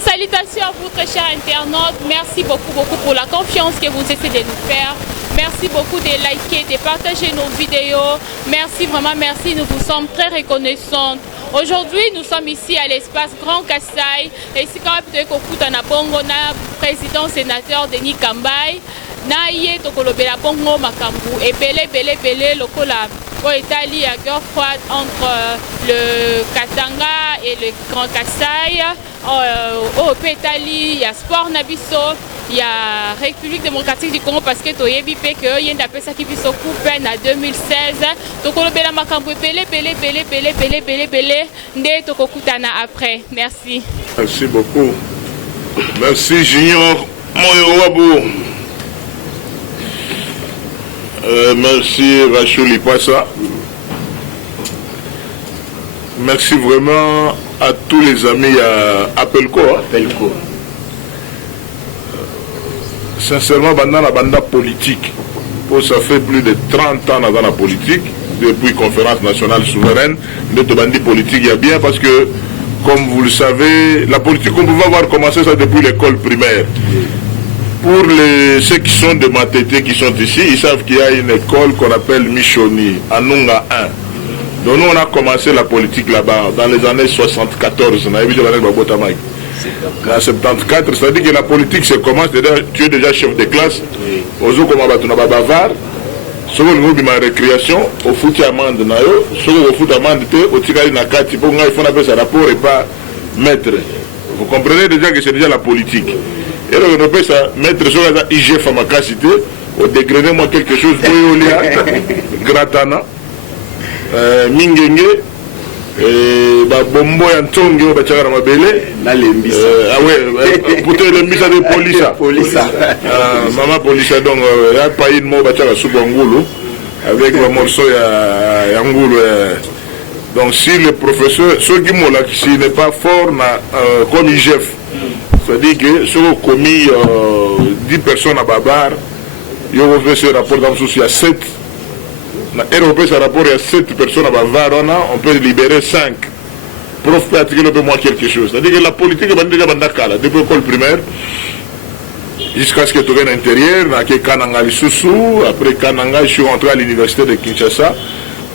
salutations à vous, très chers internautes. Merci beaucoup pour la confiance que vous essayez de nous faire. Merci beaucoup de liker, de partager nos vidéos. Merci, vraiment merci. Nous vous sommes très reconnaissants. Aujourd'hui, nous sommes ici à l'espace Grand Kassai. Et ici, quand même, na bongo na président sénateur Denis Kambai. Na yé tokolobela bongo makambu. Et belé lokola. Au Italie, à guerre froide entre le Katanga et le Grand Kassai. Au Italie, il y a Sport Nabiso. Il y a République démocratique du Congo parce que Toyebi fait que il y a une ça qui vit au coup peine à 2016. Donc on le bela makambo belé ndé tokokutana après. Merci. Merci beaucoup. Merci Junior Moyowabu. Merci Rachel Lipassa. Merci vraiment à tous les amis à Appelco. Sincèrement, dans la bande politique, ça fait plus de 30 ans dans la politique, depuis Conférence nationale souveraine, notre bande politique, il y a bien parce que, comme vous le savez, la politique, on pouvait avoir commencé ça depuis l'école primaire. Pour ceux qui sont de Matete, qui sont ici, ils savent qu'il y a une école qu'on appelle Michoni, à Nunga 1. Donc nous, on a commencé la politique là-bas, dans les années 74, on a vu l'année Babotamaï. En 74, c'est-à-dire que la politique se commence, tu es déjà chef de classe, aux autres comme Abatunaba Bavar, sur le récréation, au foot amende, sur le foot amende, au tigari nakati, pour il faut appeler ça rapport et pas maître. Vous comprenez déjà que c'est déjà la politique. Et donc on appelle ça maître sur la IG Famakacité, au dégrainé moi quelque chose, Boyolia, Gratana, Mingenge. Bombo ya ntongo bachaka na mabele na lembisa pour le mbisa de polisa maman polisa donc ya païne mo bachaka sous ngulu avec le morceau ya ngulu donc si le professeur ce qui mola qui n'est pas fort na comme IGF c'est-à-dire que si on commis 10 personnes à babar yo vous ce rapport dans souci à 7. Européen, ce rapport, il y a 7 personnes à Bavar, on peut libérer 5. Prof peut attirer un peu moins quelque chose. C'est-à-dire que la politique est déjà depuis l'école primaire, jusqu'à ce que tu viennes à l'intérieur, Kananga Lisusu, après Kananga, je suis rentré à l'université de Kinshasa,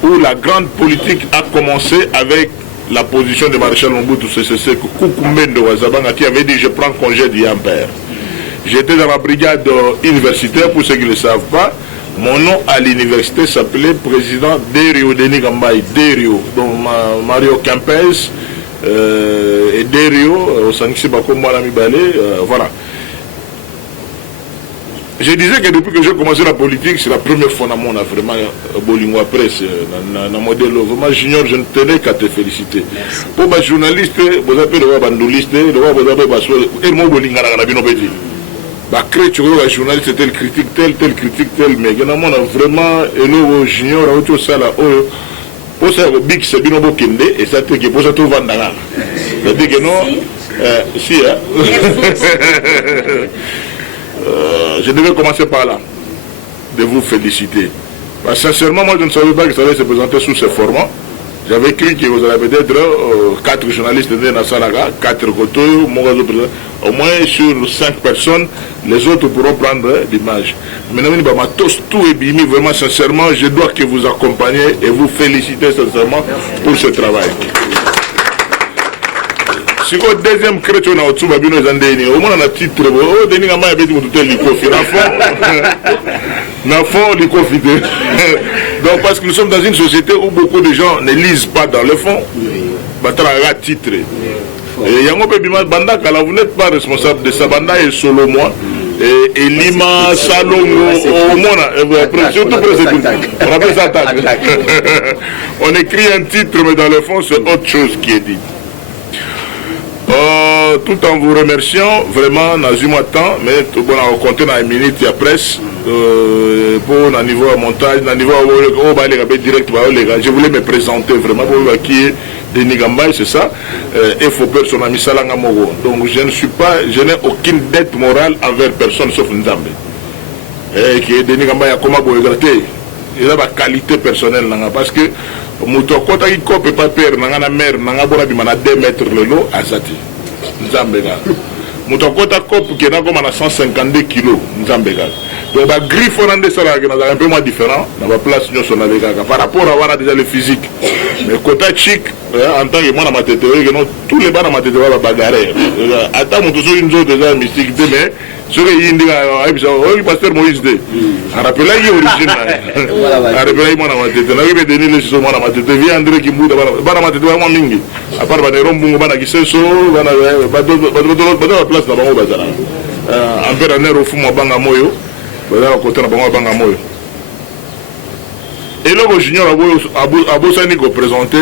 où la grande politique a commencé avec la position de Maréchal Mobutu Sese Seko, Kukumbendo Wazabanga, qui avait dit je prends congé du père. J'étais dans la brigade universitaire, pour ceux qui ne le savent pas. Mon nom à l'université s'appelait président Derio Denis Kambai, Derio, donc Mario Campes et Derio, au Sanxi Bako Mwalami Balé, voilà. Je disais que depuis que j'ai commencé la politique, c'est la première fois dans mon vraiment Bolingo Presse, dans mon modèle. Vraiment, Junior, je ne tenais qu'à te féliciter. Pour les journalistes, vous avez le bandoliste, vous avez le mot Bolinga dans la petit. Créer un journaliste tel critique tel mais il y a vraiment un junior à autre ça là pour ça big c'est bien beau kende et ça fait que pour ça tout vendre là c'est-à-dire que non si je devais commencer par là de vous féliciter parce que sincèrement moi je ne savais pas que ça allait se présenter sous ce format. J'avais cru que vous allez peut-être 4 journalistes dans la salle, 4 côtés, au moins sur 5 personnes, les autres pourront prendre l'image. Maintenant, tout est bien, vraiment sincèrement, je dois que vous accompagner et vous féliciter sincèrement pour ce travail. Si le deuxième chrétien a au-dessus, au moins on a titre, oh, Denis Gamba a dit que l'ikofi, donc parce que nous sommes dans une société où beaucoup de gens ne lisent pas dans le fond, titre. Et vous n'êtes pas responsable de ça, Banda et solo moi. Et Lima, Salongo, surtout on appelle ça attaque. On écrit un titre, mais dans le fond, c'est autre chose qui est dit. Tout en vous remerciant, vraiment, dans un temps, mais on a compté dans une minute à presse pour un niveau à montage, un niveau direct. Je voulais me présenter vraiment pour qui est Denis Gambay, c'est ça. Il faut personne à Misalanga Mogo. Donc je n'ai aucune dette morale envers personne sauf Nzambe. Et qui est Denis Gambay a comment vous regretter. Il a ma qualité personnelle parce que Mouto Kota Iko peut pas perdre, n'a mère, n'a pas 2 mètres le lot à Zati. Nzambega. Moutokota cop qui est comme à 152 kilos. Nzambega. Donc la griffe on a un peu moins différent. Dans la place nous sommes avec par rapport à avoir déjà le physique. Mais côté chic, en tant que moi dans ma tête, tous les bars dans ma tête vont bagarrer. Attends, mon tous une zone déjà mystique mais ce que il dit le pasteur Moïse de. En rappelant il origine. En rappelant moi dans ma tête. On avait donné les choses moi dans ma tête. Vient André qui moude dans ma tête vraiment mingi. À part les rombungo bana qui se so bana ba place dans bango bazala. En peu d'année au fond moi banga moyo. Bazala côté na bango banga moyo. Et le junior Abosani qui présenté,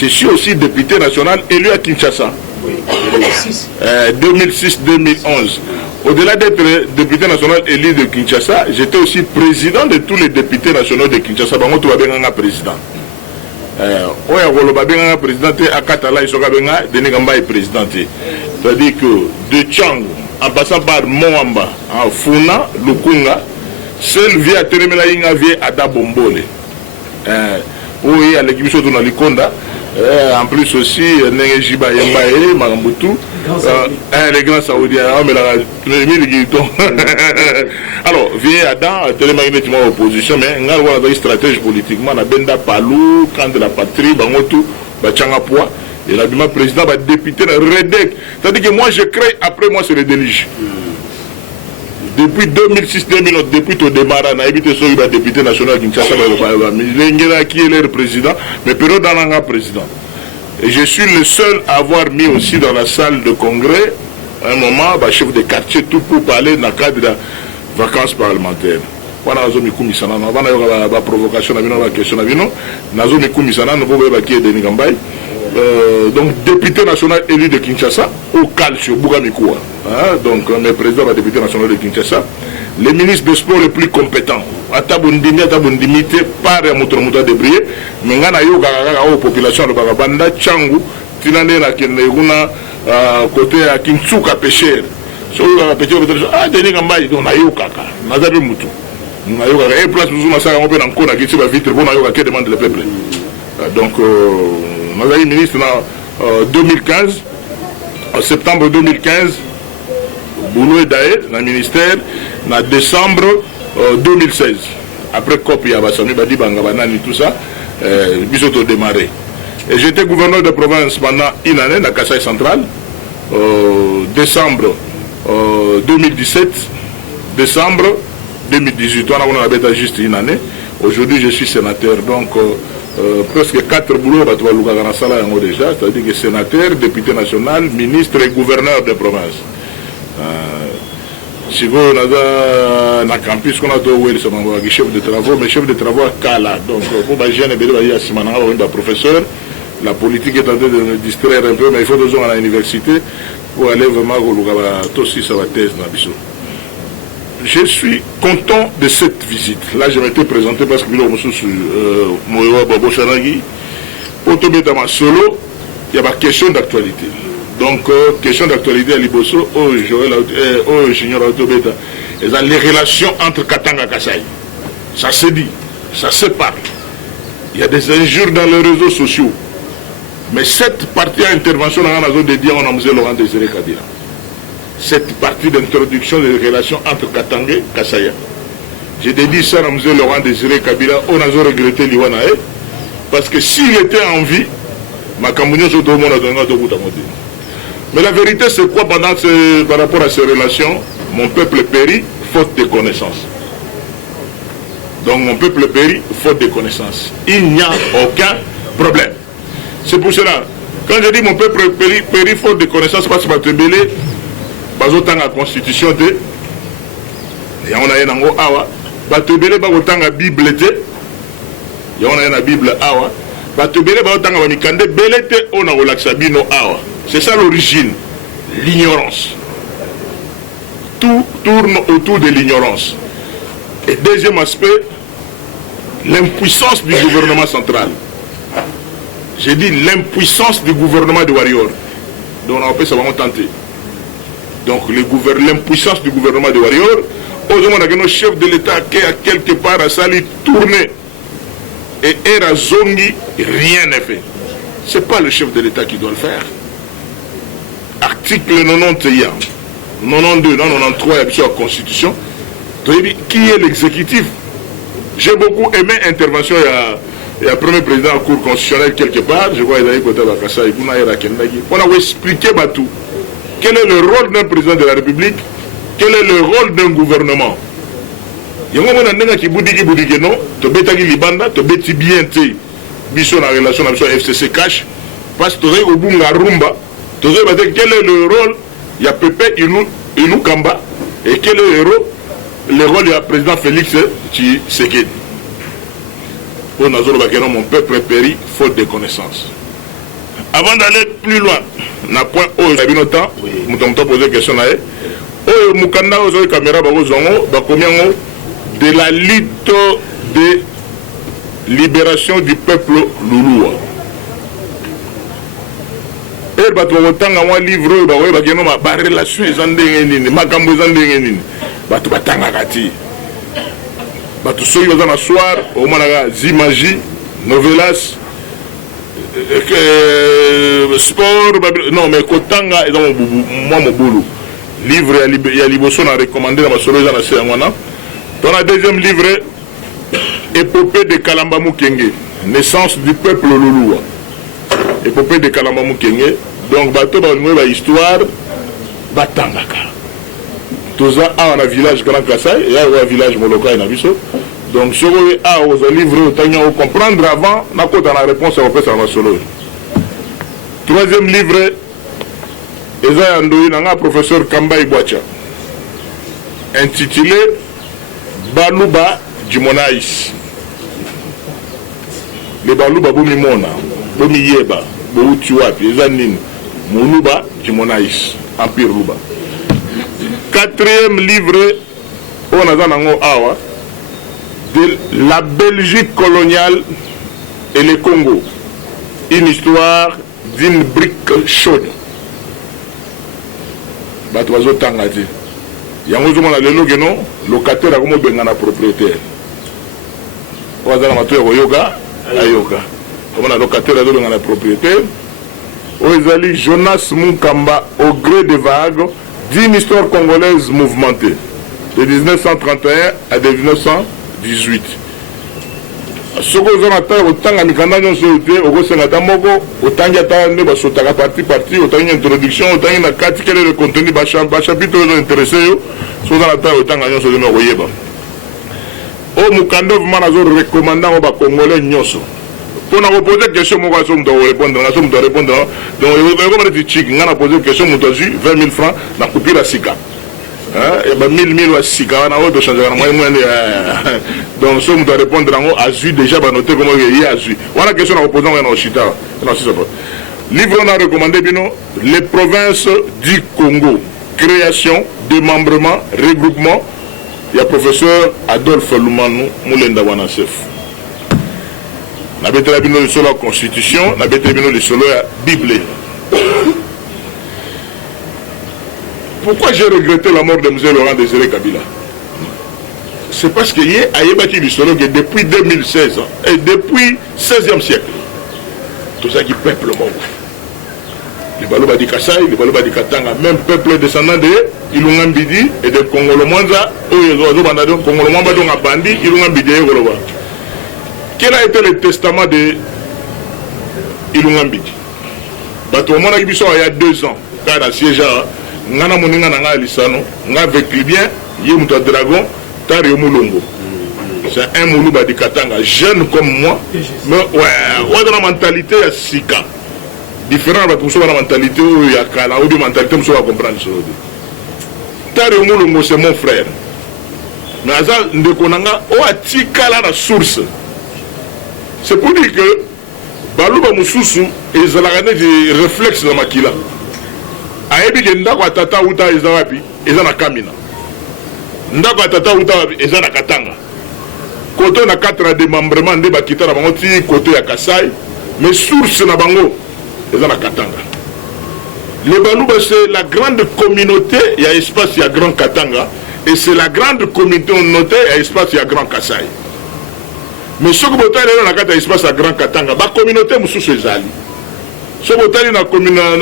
je suis aussi député national élu à Kinshasa. Oui, 2006-2011. Au-delà d'être député national élu de Kinshasa, j'étais aussi président de tous les députés nationaux de Kinshasa. Bango tu vas bien un président. Oya Golo va bien un président. Akatala Isoka Benga, Denis Gamba est président. C'est-à-dire que de Tchang, en passant par Moamba, en Funa, Lukunga, seul via Telemela Inga via Ada Bombole. Oui, à l'équipe surtout dans l'Ikonda. En plus aussi, Nengejiba Yembae, Marambutu, les grands Saoudiens, mais la alors, via Ada, Telemela Inga opposition, mais on a une stratégie politiquement, on a Benda Palou, quand de la patrie, Bangotu, Bachangapua, et l'habillement président va député dans Redek. C'est-à-dire que moi je crée, après moi c'est le délige. Depuis 2006-2009, depuis tout démarrage, on a évité ce député national Kinshasa, qui est leur président, mais période dans le président. Et je suis le seul à avoir mis aussi dans la salle de congrès, un moment, chef de quartier, tout pour parler dans le cadre de vacances parlementaires. Voilà, nous avons une provocation, une question, nous avons une question, donc député national élu de Kinshasa au Calcio Bougamikoua. Donc le président de député national de Kinshasa, les ministres des sports les plus compétents. Atabundimi par Moutomuta de Brié, mais on a eu population de Bagabanda, Tchangu, Tinane na Keneguna, côté à Kintsuka pêcheur. Sur la pêcheur, Denis Gamba, on a eu Kaka, Nazabi Moutou. On a eu place nous avons fait un code qui va vite, on a eu qui demande le peuple. Donc nous avons ministre en 2015, en septembre 2015, Boulou et Daé, dans le ministère, en décembre 2016. Après COP, il y a Bassami, Badi, Bangabanani, tout ça, ils ont démarré. Et j'étais gouverneur de province pendant une année, dans Kasaï Central, décembre 2017, décembre 2018. On a fait juste une année. Aujourd'hui, je suis sénateur, donc presque 4 boulots déjà, c'est-à-dire que sénateur, député national, ministre et gouverneur de province. Si vous avez un campus, on a chef de travaux, mais chef de travaux à Kala. Donc, pour les professeur, la politique est en train de me distraire un peu, mais il faut deux ans à l'université pour aller vraiment au aussi sa thèse dans Bissau. Je suis content de cette visite. Là, je m'étais présenté parce que Moïwa Babo Chanagi, pour tomber dans ma solo, il y a ma question d'actualité. Donc, question d'actualité à Liboso, Junior Autobeta, les relations entre Katanga et Kasaï. Ça se dit, ça se parle. Il y a des injures dans les réseaux sociaux. Mais cette partie d'intervention, on a dédié à M. Laurent Désiré Kabila. Cette partie d'introduction des relations entre Katanga et Kasaï. J'ai dédié ça à M. Laurent Désiré Kabila, on a regretté l'Iwanae, parce que s'il était en vie, ma campagne sur tout le monde a donné de bout à côté. Mais la vérité, c'est quoi par rapport à ces relations? Mon peuple périt, faute de connaissances. Donc mon peuple périt, faute de connaissances. Il n'y a aucun problème. C'est pour cela, quand je dis mon peuple périt, faute de connaissances, parce que je vais te la constitution de... Et on a une awa. Batobele ba otanga Bible te. Il y a une Bible awa. Batobele ba otanga mikande belete ona olaksa bino awa. C'est ça l'origine, l'ignorance. Tout tourne autour de l'ignorance. Et deuxième aspect, l'impuissance du gouvernement central. J'ai dit l'impuissance du gouvernement de Warrior. Donc on peut savoir tenter. Donc l'impuissance du gouvernement de Warrior, au chef de l'État qui a quelque part à salir tourner. Et Era Zongi, rien n'est fait. Ce n'est pas le chef de l'État qui doit le faire. article 91, 92, 93, la Constitution, qui est l'exécutif. J'ai beaucoup aimé l'intervention il y a premier président de la Cour constitutionnelle quelque part, je crois qu'il on a expliqué tout. Quel est le rôle d'un président de la République, quel est le rôle d'un gouvernement. Il y a un moment qui dit non, tu as libanda, tu as bien en relation avec FCC Cash, parce que tu as au bout de la rumba, tu as quel est le rôle, il y a Pepe Inou Kamba, et quel est le rôle du président Félix Tshisekedi. Mon peuple périt faute de connaissances. Avant d'aller plus loin, na point où il y a temps, nous avons posé une question. Mukanda aux caméras de la lutte de libération du peuple Loulou. Et bah tu as un livre bah relation zandengeni makambo zandengeni bah tu batanga kati bah tu sois dans la soir au managa zimagie novelas sport non mais kotanga et dans moi mon boulot livre il y a liboso na recommandé dans ma solo dans la séangwana. Dans la deuxième livre épopée de Kalamba Mukenge, naissance du peuple Loulou. Épopée de Kalamba Mukenge. Donc bateau dans une histoire batangaka. Tout ça a un village Grand Kassai et un village Moloka et Nabiso. Donc ce que a aux livres autant comprendre avant na côté la réponse à opérer sur solo. Troisième livre Eza Andoui nanga professeur Kamba Ibwacha intitulé Baluba Jimonaïs. Le Baluba Boumimona, Boumiyeba, Boutiwapi, Zanine, Moulouba Jimonaïs, Empire Luba. Quatrième livre, on a Awa, de la Belgique coloniale et le Congo. Une histoire d'une brique chaude. Batouazo Tangati. Yango zomona lelo geno locataire akomo bengana propriétaire. Wazana matoya koyoka ayoka. Komona locataire azo bengana propriétaire. Oezali Jonas Munkamba au gré des vagues d'une histoire congolaise mouvementée de 1931 à 1918. Soko zona ta otanga mikanda nyonso te okosenga ta moko otanga ta ne basotaka parti otanga introduction otanga na kati quel est le contenu ba chapitre intéressé yo so zona ta otanga nyonso te no koyeba o mukando vraiment nazo recommander ba congolais nyonso pour na poser question moko so mto répondre na so mto répondre donc comme on dit chic ngana poser question mto 20 000 francs na couper la sika. Il y a 1000 à Sika, donc si on doit répondre à Zui, déjà noter comment il y a Zui. On a la question à opposer à Chita. Livre on a recommandé les provinces du Congo, création, démembrement, regroupement. Il y a professeur Adolphe Lumanou Moulenda Wanasef. On a bêté le solo la Constitution, on a bêté le solo la Bible. Pourquoi j'ai regretté la mort de M. Laurent Désiré Kabila? C'est parce qu'il y a bâti l'histoire que depuis 2016 et depuis 16e siècle, tout ça qui peuple le monde. Les Balouba di Kassai, les Balouba di Katanga, même peuple descendant de Ilungambidi et de Kongolo Mwanza, Kongolo Mwamba donc a bandi, Ilungambidi et Goloba. Quel a été le testament de Ilungambidi? Bato Mwana Kibiso il y a 2 ans, quand il a siégé ngana moninga nanga lisano nga vécu bien yé muta dragon tari mulongo c'est un mouluba di Katanga jeune comme moi mais ouais on a la mentalité ya sika différent ba tout la mentalité ya kala ou de mentalité on va comprendre ça tari mulongo c'est mon frère mais azal ndeko nanga o atikala na source c'est pour dire que baluba mususu ezalaka des réflexes na makila ayebi ke ndako atata uta eza wapi eza na Kamina ndako atata uta wapi eza na Katanga koto na 4 démembrement nde bakita na bango ti koto ya Kasai mais source na bango eza na Katanga. Les Balouba c'est la grande communauté il y a espace il y a Grand Katanga et c'est la grande communauté il y a espace il y a Grand Kasai mais ce que botale na kata espace à Grand Katanga ba communauté mususu ezali Si vous avez dans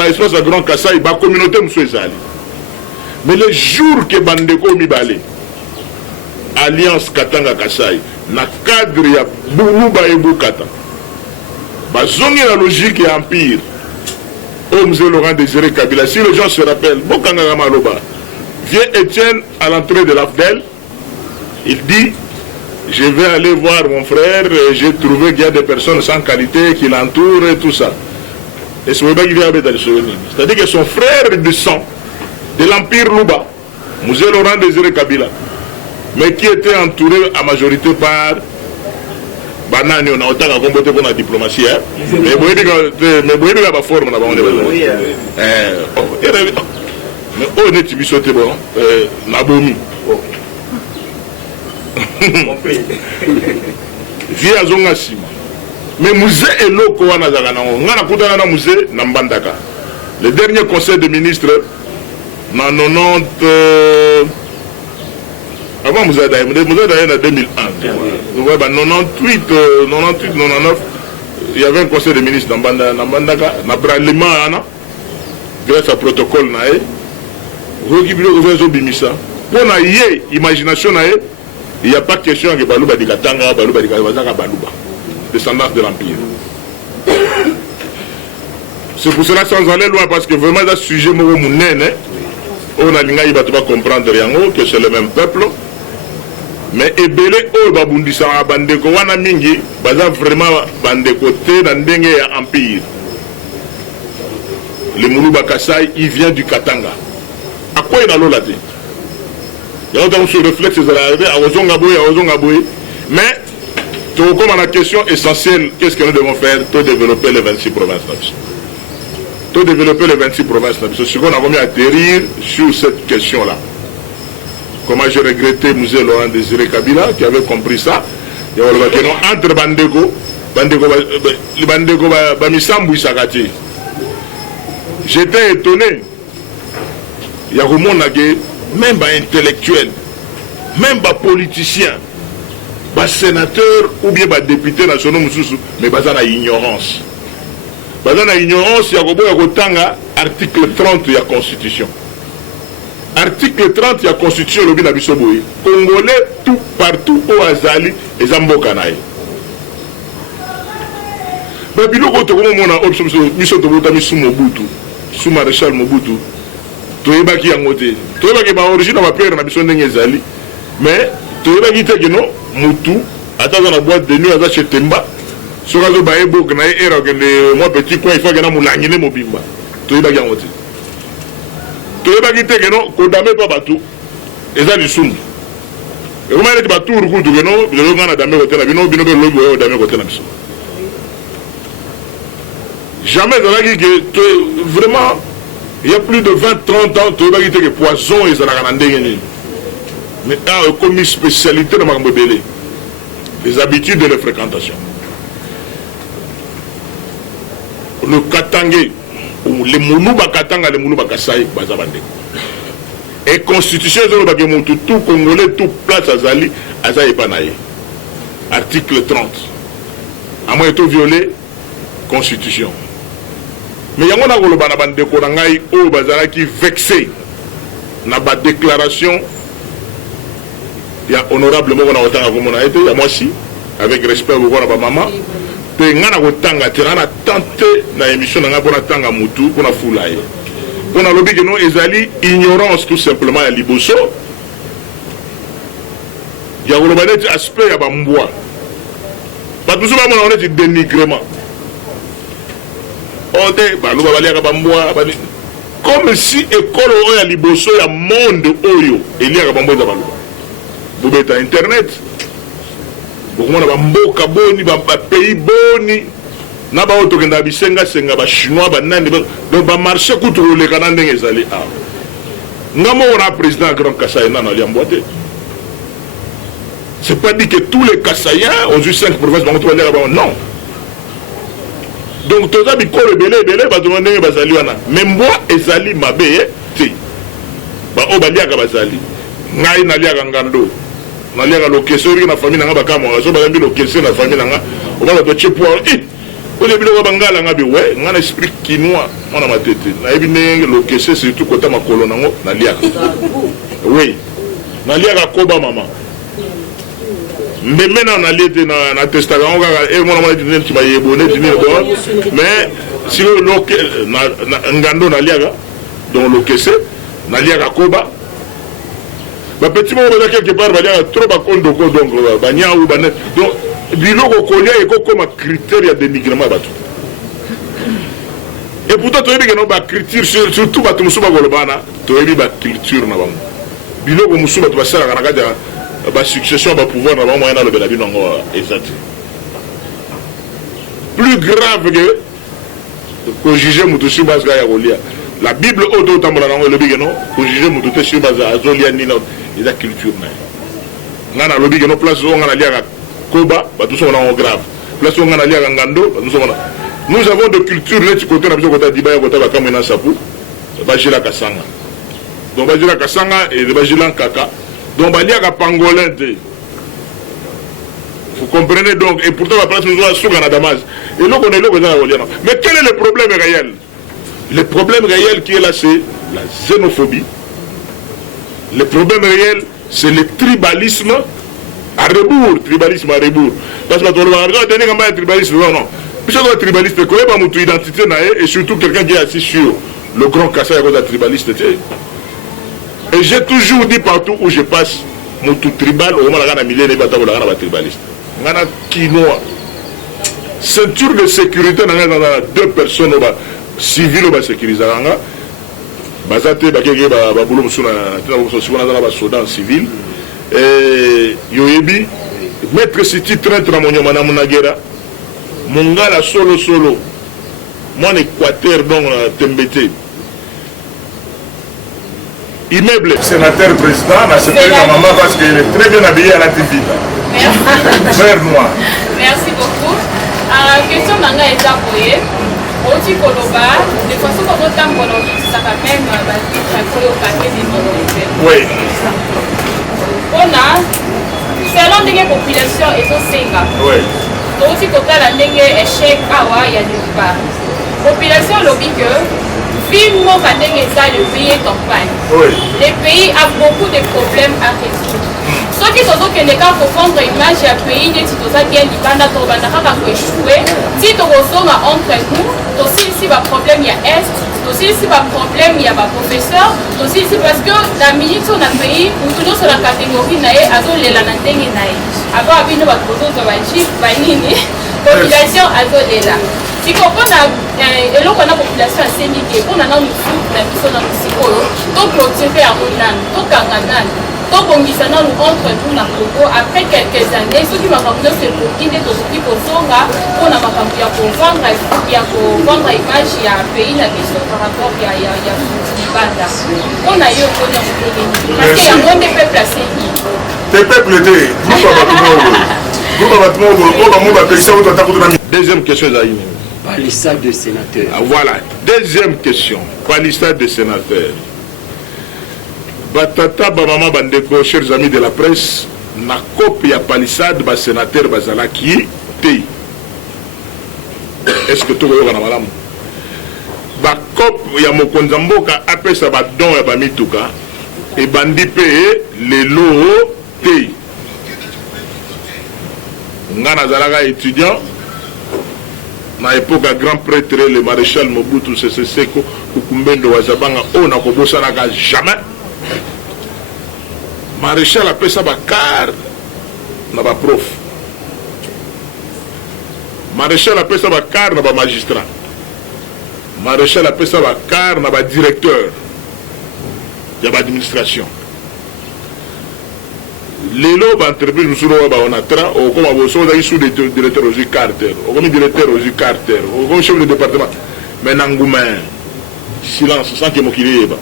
l'espace à Grand Kassai, il y a une communauté qui est allée. Mais le jour que Bandeko Mibale, Alliance Katanga Kassai, dans le cadre de Boumouba et Boukata, il y a la logique et empire. Monsieur Laurent Désiré Kabila, si les gens se rappellent, Bokanga Maloba, vient Étienne à l'entrée de l'AFDEL, il dit, je vais aller voir mon frère, j'ai trouvé qu'il y a des personnes sans qualité qui l'entourent et tout ça. Et c'est-à-dire que son frère de sang, de l'Empire Louba, Monsieur Laurent Désiré Kabila, mais qui était entouré à majorité par Banani, on a autant à combattre pour la diplomatie. Mais vous voyez que la forme là-bas, on est mais on est tibis sauté bon, Nabomi. Via Zonga Sima. Mais musée est loko wana zakana on a kutana na musée na Mbandaka. Le dernier conseil des ministres na 90 avant musée d'ailleurs en 2001. Ouais, 98 99 il y avait un conseil des ministres na Mbandaka na Bralima ana grâce à protocole na e roki bilo ovezo bimisa. Pour na yé imagination na e il n'y a pas de question que Balouba di Katanga, Balouba di Kazaka, Balouba, descendance de l'Empire. C'est pour cela sans aller loin, parce que vraiment, dans ce sujet, on a comprendre rien, que c'est le même peuple. Mais Ebele, Babundisa, Bandeko, Wana Mingi, Baza vraiment Bandeko, dans l'Empire. Le Moulouba Kassai, il vient du Katanga. À quoi il a l'eau là-dessus? Il y a autant de réflexes à Ozongaboui, mais comme la question essentielle, qu'est-ce que nous devons faire pour développer les 26 provinces? Pour développer les 26 provinces, c'est ce qu'on a voulu atterrir sur cette question-là. Comment j'ai regretté Monsieur Laurent Désiré Kabila qui avait compris ça. Entre Bandeko, Bamisambu Isakati. J'étais étonné. Il y a même les intellectuels, même les politiciens, les sénateurs ou bien les députés nationaux, mais ils ont ignorance. Ils ont ignorance, il y a l'article 30 de la Constitution. Article 30 de la Constitution, le Binabisoboui. Congolais, tout partout au Azali, et Zambokanaï. Mais puis, nous avons option sous Mobutu, sous Maréchal Mobutu. Toyebaki yangote toyebaki ba origine ma père na biso ndenge ezali mais toyebaki te que non mutu ataza na boîte de nuit aza chez Temba sokazo ba ebok na era que moi petit coin il faut que na mulangine mobimba toyebaki yangote toyebaki te que non kodame pa batu ezali sumu et comment il est ba tour kutu que non le ngana dame côté na bino bino lobo dame côté na biso jamais ezalaki que vraiment. Il y a plus de 20-30 ans, tu as dit que poison et ça n'a rien. Mais comme une spécialité dans ma modèle, les habitudes de la fréquentation. Le Katangé, les Moulouba Katanga, les Moulouba Kassai, Bazabande. Et constitution, tout Congolais, tout place à Zali, Azaï Panaï. Article 30. À moins de tout violer, constitution. Mais il y a un peu qui vexé dans la déclaration. Il y a honorablement il y a moi aussi, avec respect au maman. Il y a tenté dans l'émission pour la Moutou, pour la Foulaye. Pour la lobby, ignorance tout simplement à Liboso. Il y a un aspect à Bamboua. Pas tout ça, on a dit dénigrement. Comme si école oya liboso ya monde oyo elia ka bambo za baluba bobeta internet bokomona bamboka boni ba pays boni na ba oto kenda bisenga senga ba chinois ba nani donc ba marché kutu le kana ndenge ezali a ngamo ora président Grand Kassai na ali ambote. C'est pas dit que tous les Kassaïens ont eu 5 provinces non. Donc, tout ça, il faut le belé, mais moi, ezali mabe, ti. Ba obalia ka bazali. Ngai nalia ngando. Nalia ka lokeso ri na famille nga bakamo, so ba mbi lokeso na famille nga. O ba to chepo, au début le bangala ngabe ouais on a esprit quinoa on a ma tête na ebine le kese surtout kota makolo nango na lia oui na lia ka koba mama mais maintenant on a lié na testament on a et mon dit tu vas y bonner tu mais si le na ngando na lia donc le kese na lia ka koba ba petit mo ba quelque part ba lia trop ba kondo ko donc ba nya ou ba donc biloko kolia eko comme critère ya dénigrement ya bato et pourtant toyebi ke no baculture surtout bato mosusu bakolobana toyebi baculture na bango biloko mosusu bato basalaka na kati ya basuccession ya bapouvoir na bango moyen nalobela bino yango eza te plus grave ke kojuge moto sur base ya kolia la bible oyo totambola nango elobi ke no kojuge moto te sur base azolia nini eza culture na ye nga nalobi ke no place oyo nga naliaka Koba, grave. Nous avons de culture, Bajila Kasanga. Donc Bajila Kasanga et Bajila Kaka. Donc Bajila Pangolin. Vous comprenez donc, et pourtant la place nous a sur la Damas. Et donc on est là. Mais quel est le problème réel? Le problème réel qui est là, c'est la xénophobie. Le problème réel, c'est le tribalisme. À rebours, tribalisme à rebours. Parce que tu as un tribalisme, non. Puisque tu es tribaliste, tu connais pas mon identité et surtout quelqu'un qui est assis sur le grand cassa à cause de tribaliste. Et j'ai toujours dit partout où je passe, mon tout tribal, au moins la millier, n'est pas tribaliste. On a quinoa. Ceinture de sécurité, on a deux personnes civiles qui sécurisent. Bazate, Baboulou, Soudan civil. Yoyebi maître Siti traître à Monyamana Munagera Mongala solo mon Équateur donc Tembete immeuble sénateur président m'a accepté ma maman parce qu'il est très bien habillé à la TV vert noir. Merci beaucoup. Question d'Anga est appuyée aussi Koloba de façon qu'on entend ça quand même au paquet des mots. Oui. On a, selon les populations, ils sont 5 ans. Oui. Donc, si on a échec, il y a nulle part. La population lobby que, vivement quand le pays est en panne. Oui. Le pays a beaucoup de problèmes à résoudre. Ceux qui sont qui ne peuvent pas confondre l'image du pays, si tu as bien dit, tu as échoué. Si tu as entre nous, tu as aussi un problème, il y a Est. Aussi ici un problème il y a un professeur aussi ici parce que la minute on a pays ou toujours sur la catégorie nae azo lela na ndenge nae avant abino ba kozo za ba chief ba nini population azo lela si kopona eloko na population asemi ke pona na musu na biso na musikolo to clôturer à mondan to kangana to bongisa na entre nous na Congo après quelques années ceux qui makambo de se bloquer to qui kozonga pona makambo ya vendre image ya pays na biso par rapport ya banda on a eu au parce que yango nde peuple asemi te peuple de deuxième question Zaïne palissade de sénateur. Voilà deuxième question palissade de sénateur. Batata Bamama Bandeko, chers amis de la presse, na copie à palissade ba sénateur Bazalaki T. Est-ce que tu vois na malamu? Ba cop ya mokonzamboka apesa ba don ya ba mituka et bandi pe le lo T. Ngana zalaka étudiant na époque grand prêtre le maréchal Mobutu Sese Seko Kukumbendo Wazabanga on a kobosa na jamais. Maréchal appelle ça car na ba prof. Maréchal appelle ça car na ba magistrat. Maréchal appelle ça car na ba directeur. Il y a administration. Les lots d'entreprise nous sommes on a tra au comme vous sommes sous des directeurs aux carter, au comme directeur aux carter, au comme chef de département. Mais n'angoumen silence sans que mokili eba.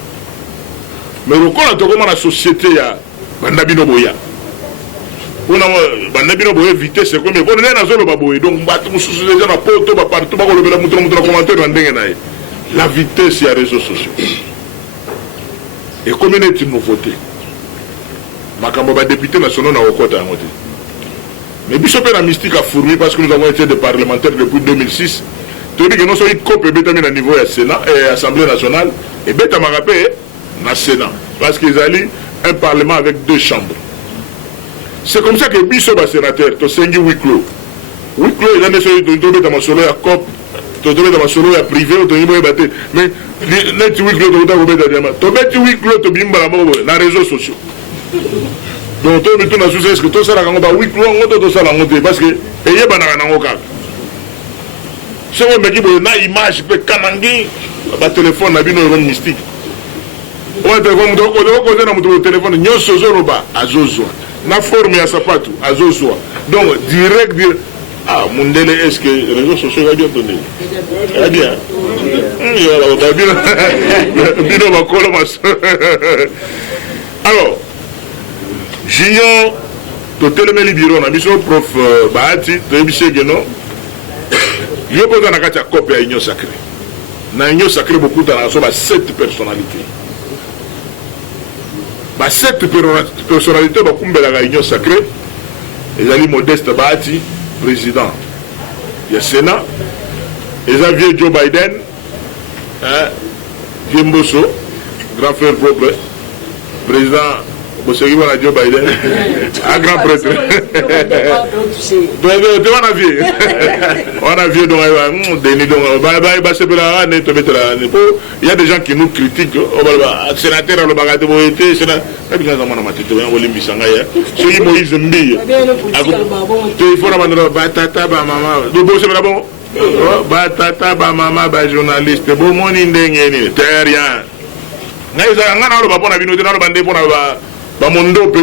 Mais le corps de la société ya bandabino boya. On a bandabino boya vitesse comme on est dans zone baboy donc bato mususu déjà na poto ba partout ba ko lobela mutra commentaire na ndenge nae. La vitesse ya réseaux sociaux. Et comme une nouveauté. Makambo ba député national na okota ngote. Mais Bishop la mystique a fourmi parce que nous avons été des parlementaires depuis 2006. Tu dis que non seulement il coupe et niveau du Sénat et l'Assemblée nationale, et bêta m'a rappelé dans le Sénat. Parce qu'ils allaient un parlement avec 2 chambres. C'est comme ça que Bishop est sénateur, tu sais, huis clos. Huis clos, il a des tombé dans ma solo à COP, tu tombé dans ma solo à privé, tu tombé battu. Mais, net huis clos, tu tombé dans ma tu mets huis clos, tu bimba la mort dans les réseaux sociaux. Donc, tu mets tout dans le sous-est que tout ça, huis clos, on ça la monter parce que, et il y a un cas. Si on me dit que na image peut kanangi ba téléphone na bino ron mystique. On téléphone do téléphone nyo sozoro ba azozwa. Na forme ya sapato azozwa. Donc direct ah mundele est-ce que les réseaux sociaux va bien donner. Très bien. Bino ba kolo mas. Alors Junior to télémeli bureau na biso prof Bahati to ebise geno. Il y a besoin de copie à l'Union sacrée. Dans l'Union sacrée, beaucoup de gens ont 7 personnalités. 7 personnalités, beaucoup de l'Union sacrée. Il y a Modeste Bahati, président. Il y a Sénat. Il y a vieux Joe Biden. Vieux Mbosso, grand frère propre. Président. Joe Biden, un grand prêtre. On a vu donc il y a des gens qui nous critiquent. Sénateur le bagatebo était sénateur. Moïse Mbi. Il faut la batata ba maman. De beau c'est bon. Batata ba maman ba journaliste. Bon mon indengeni. Terrien. Ngana lo ba pona bino na lo bande pona ba mondo pe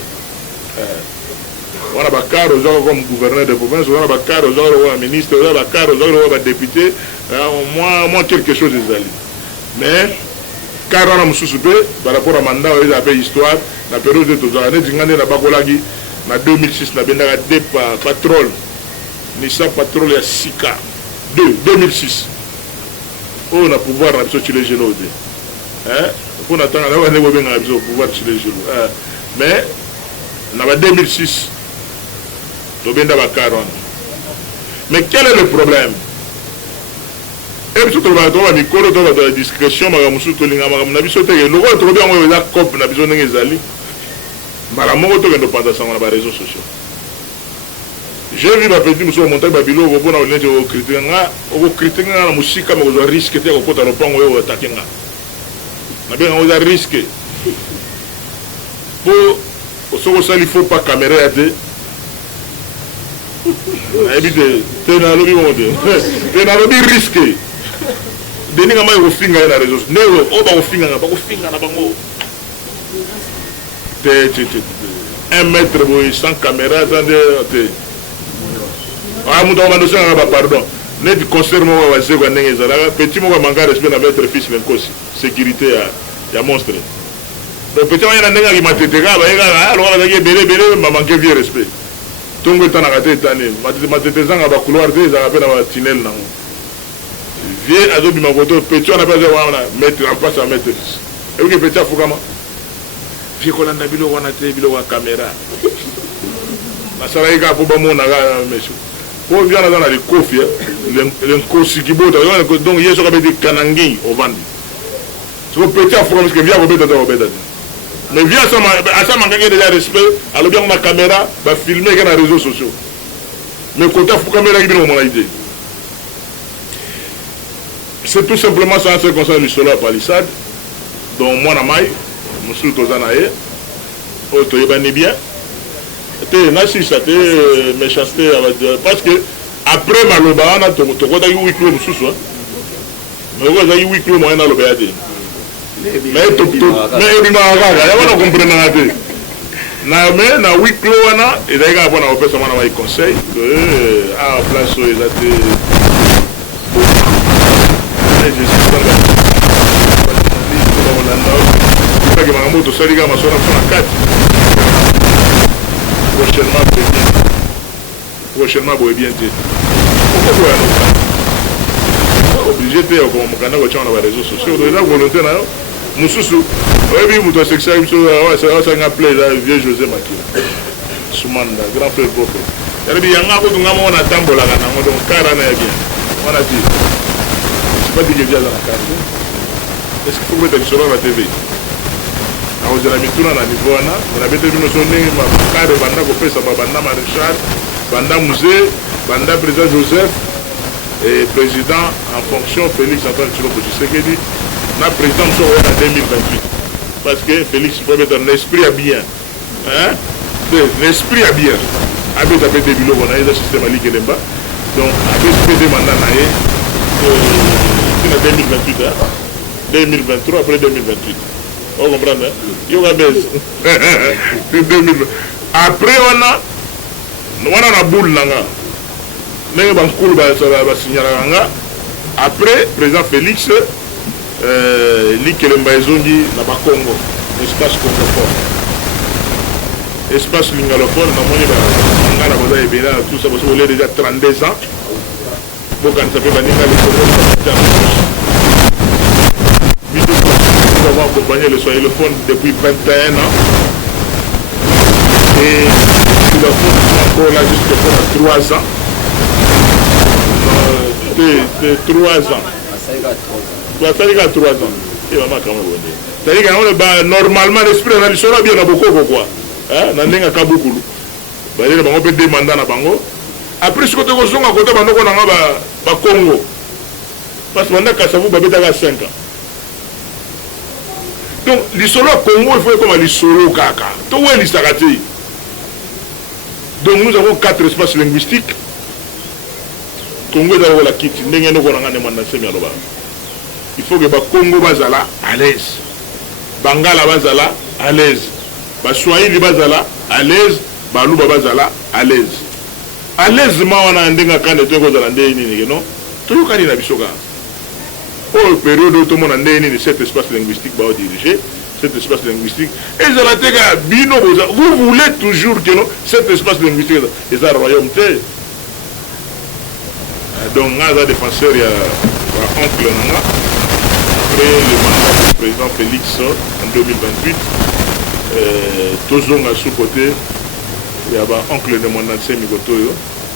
on a bakar aux gens comme gouverneur de province, on a bakar aux gens comme ministre, on a bakar aux gens comme député, moi quelque chose des alliés. Mais car on a mususupe par rapport à mandat on a fait histoire la période de tous années dingane na bakolagi na 2006 na bendaka de patrol Nissan patrol ya Sika 2006 on a pouvoir na biso les genoux hein pour attendre là on est bien biso pouvoir les genoux mais en 2006, mais quel est le problème? Et puis, on va trouver la discrétion, on va trouver la COP, on a besoin de les réseaux sociaux. J'ai vu ma petite monsieur monter Babilo, on va critiquer la musique, mais on risque de attaquer. On a risqué. Pour il ne faut pas caméra à deux. Tu n'as pas risqué. Denis a au finger la réseau. Néo, on va au finger, un mètre sans caméra, ah, mon pardon. Net concert, moi, petit mot va manquer respect à mettre fils l'incosi. Sécurité à monstre. Donc peut-être qu'il y a un qui m'a été alors il y a belé m'a manqué vieux respect. Donc il y a un qui m'a été dans le couloir de ça appelle un tunnel là. Vieux adobe ma photo petit on appelle ça mettre en face à mettre. Et oui petit faut comment vieux kolanda bilo wana te bilo wa caméra. Masala ika pour ba mona ga monsieur. Pour bien dans les coffres le kosikibo donc il y a ce qu'on appelle des kanangi au vendu. C'est petit faut parce que vieux au bête dans bête. Mais viens à ça manquer déjà respect, alors bien ma caméra va filmer dans les réseaux sociaux. Mais quand tu as une caméra qui vient au moins idée. C'est tout simplement ça ce qui concerne le solo à palissade. Donc moi na mai, monsieur Tozanae, oh tu es bien. Tu nasi ça te méchanceté parce que après maloba on a to ko da yu wiklo mususu. Mais ko da yu wiklo mo na loba ade. Mais tout mais il m'a regardé, il m'a compris. Mais na huis clos wana et d'ailleurs on a fait ça on a conseil à place où ils étaient je suis dans la que ma moto saliga ma sona 4 prochainement boy bien dit obligé de comme mon canal sur les réseaux sociaux de la volonté là mususu oyebi muto sexuel so wa ça nga play là vieux José Makila Soumanda grand frère propre yarabi yanga ko dunga mo na tambola kana mo donc kara na bien on a dit c'est pas dit que la carte est-ce qu'il faut mettre sur la TV on a mis tout na niveau na on a bête nous sonner ma carte banda ko pesa banda maréchal banda musée banda président Joseph et président en fonction Félix Antoine Tshilombo Tshisekedi na président en 2028 parce que Félix peut mettre un esprit à bien hein l'esprit à bien avec des bilans on a un système à l'Ikelemba donc avec des mandats naïe c'est en 2028 hein 2023 après 2028 on comprend hein il y aura baisse après on a la boule nanga mais ban cool ba signaler nanga après président Félix l'Ikelemba ezongi na ba Congo espace congophone espace lingalophone na moni ba ngala boza ebela tout ça parce qu'on est déjà 32 ans bon quand ça fait baninga les Congo nous avons accompagné le Swahilofone depuis 21 ans et le fond encore là jusqu'à 3 ans de 3 ans ça y a 3 ans et maman quand même c'est-à-dire que normalement l'esprit na lisolo bien na beaucoup quoi na ndenga kabukulu balele bango pe demanda na bango après ce côté ko zonga côté banoko na ba Congo parce que banda kasavu babetaka 5 ans donc l'isolo Congo il faut comme l'isolo kaka to weli sakati donc nous avons 4 espaces linguistiques Congo dans la kiti ndenge ndoko na ngane manda semi aloba il faut que ba Congo bazala à l'aise Bangala bazala à l'aise Swahili bazala à l'aise Baluba bazala à l'aise ma wana ndenga kande to ko zala ndeni ni non to yo kani na bisoka au période où tout le monde a ndeni cet espace linguistique ba diriger cet espace linguistique et zala tega bino vous voulez toujours que non cet espace linguistique est un royaume té donc ngaza défenseur ya oncle nanga après le mandat du président Félix en 2028 tozonga sous côté il y a un oncle de mon ancien Migotoyo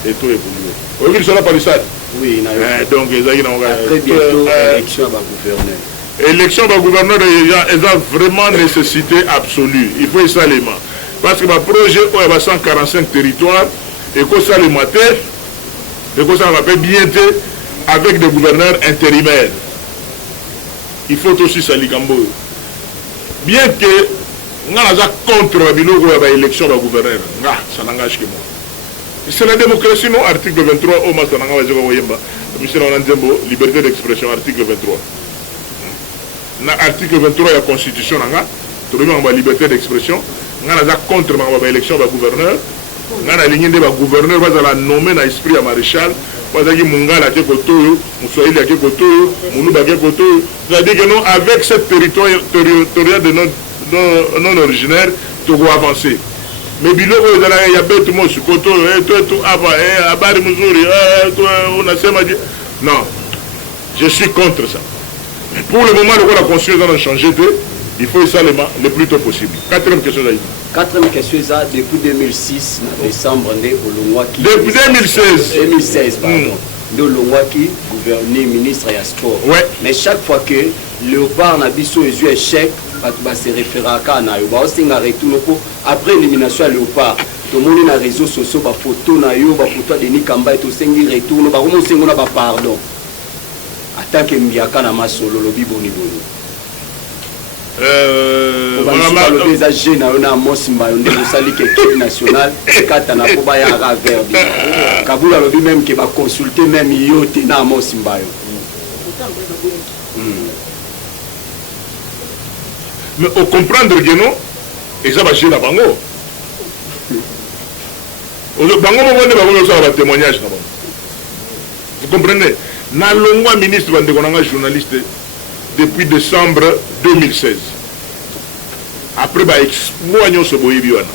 et tout évolué. Oui, il sera palissade. Oui, donc ils ont très bientôt élection à gouverneur. Élection à gouverneur ils ont vraiment nécessité absolue. Il faut ça les mains parce que le projet il y a 145 territoires et que ça les mater et que ça va faire bien avec des gouverneurs intérimaires. Il faut aussi ça les Cambo. Bien que nous sommes contre l'élection du gouverneur. Ça n'engage que moi. C'est la démocratie, non? Article 23, liberté d'expression, article 23. Article 23 de la Constitution, nous avons la liberté d'expression. Nous sommes contre l'élection du gouverneur. Nous avons aligné le gouverneur, nous avons nommé l'esprit à maréchal. C'est-à-dire que nous, avec cette territoire de non originaire, tu dois avancer. Mais biloko il y a tout le monde sur côté non, je suis contre ça. Mais pour le moment, la Constitution a changé, il faut ça le plus tôt possible. Quatrième question. Quatrième question, depuis 2006, décembre, depuis 2016, pardon. De Longwaki, gouverneur, ministre et sport. Ouais. Mais chaque fois que Léopard n'a biso et eu échec, il se réfère à Kana. Après l'élimination à Léopard, tout le monde dans les réseaux sociaux, des photos, des photos de Nikamba et tout ça, il retourne, pardon. En tant que Mbiaka na masolo, le biboni boni. Les jeunes na mosimba on est l'équipe nationale katana po ba ya verbe kabula lobi même que va consulter même yote na mosimba mais au comprendre que non et ça va chez la bango bango mo ça va témoignage na bango vous comprenez na longwa ministre bande konanga journaliste depuis décembre 2016. Après, bah, exploit ce boyebi wana.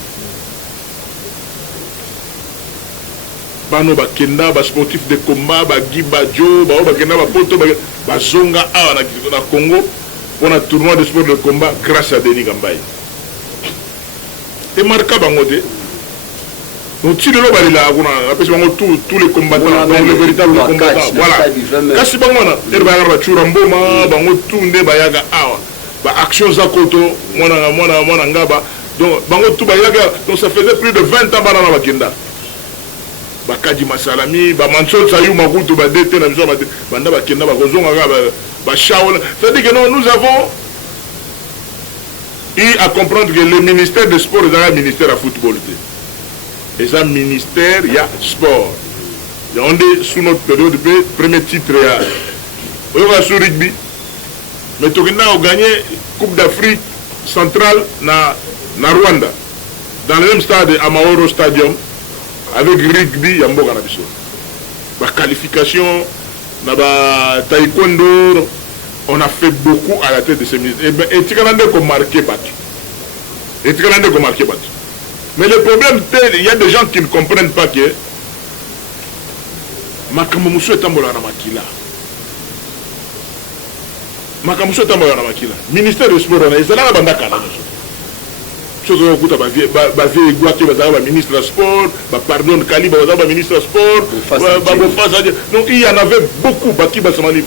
Bano ba kenda ba sportif de combat ba gibajo ba kenda ba poto ba zonga awa na Congo pour un tournoi de sport de combat grâce à Denis Gambaye. Et marqué bango te. Donc si le loba il a tous les combattants, donc les véritables combattants, voilà. Kasi bangona, il va y avoir churamboma, bango tunde bayaga awa, ba action zakoto, mona ngaba, donc bango tout bayaga, donc ça faisait plus de 20 ans banana bakenda. Bakadi masalami, ba manso sayu makuto ba dete na biso banda bakenda ba kozonga ba shaola. C'est-à-dire que nous avons eu à comprendre que le ministère des Sports est un ministère à football. Et ça, ministère, il y a sport. On est sous notre période, le premier titre, il y a sur rugby. Mais on a gagné Coupe d'Afrique centrale na Rwanda. Dans le même stade, à Mahoro Stadium, avec rugby, il y a un bon cannabis. La qualification, taekwondo, on a fait beaucoup à la tête de ces ministres. Et tu as marqué battu. Mais le problème, il y a des gens qui ne comprennent pas que Makamusu est ambola na makila. Ministère du sport, on a la banda kana. Chose on écoute ministre du sport, pardon Kali, ministre du sport, donc il y en avait beaucoup baki basamali.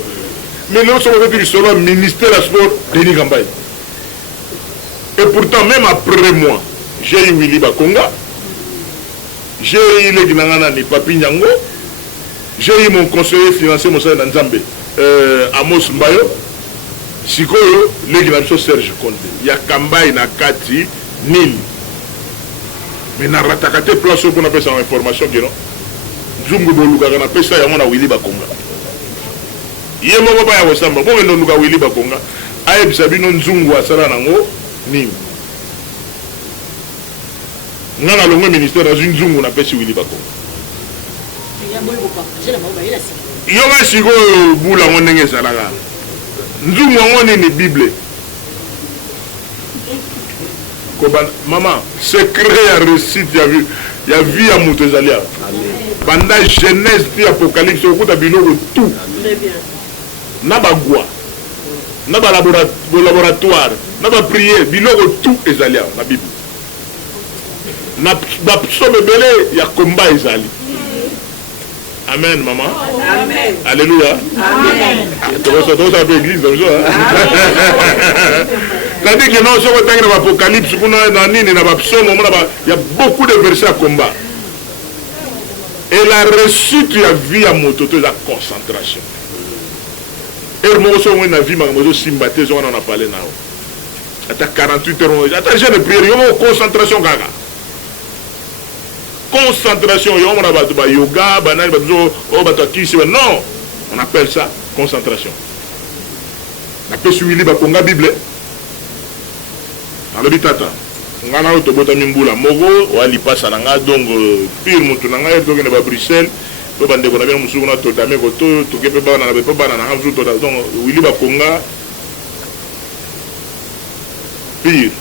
Mais nous sommes venus sur le ministère du sport, Denis Gambay. Et pourtant, même après moi, j'ai eu Willy Bakonga, j'ai eu les Ginangana ni Papi Nyango, j'ai eu mon conseiller financier Moussa Nzambe, Amos Mbayo, Sikoyo, les Ginabso Serge Konde. Il y a Kambaï Nakati, Nil. Mais na ratakate place pour on appelle ça en information que non. Zungu Boluga on appelle ça yamona Willy Bakonga. Yemo baba ya wasamba, bon no luga Willy Bakonga, aye bisabino Nzungu asala nango Nil. Nana longo ministère dans une zungu na pesi Willy Bakonga. Yonga siko bula ngondenge salaka. Nzungu ngone ni Bible. Koban maman, secret ya récite ya vie ya muto zalia. Banda Genèse ti Apocalypse okuta biloko tout. Très bien. Na bagwa. Na ba laboratoire, na ba prière, biloko tout ezalia na Bible. Na psaume belé ya combat ezali. Amen maman. Amen. Alléluia. Amen. Tout ça peut église comme ça. C'est-à-dire que non, si on regarde l'Apocalypse, il y a beaucoup de versets à combat. Et la réussite de la vie à moto, c'est la concentration. Et moi aussi, on a vu ma Simbaté, on en a parlé là. Attends 48 heures, attends, j'ai une prière, il y a une concentration gaga. Concentration, il y a yoga, non, on appelle ça concentration. On appelle celui-là la Bible. Alors, tata, on a un peu de mimbula, mogo, ou à l'ipasa, donc, pire, moutou, on a un peu de Bruxelles, on a un peu de moussou, on a un peu de moto, tout le monde a un peu de moto, donc, Willy Bakonga, pire.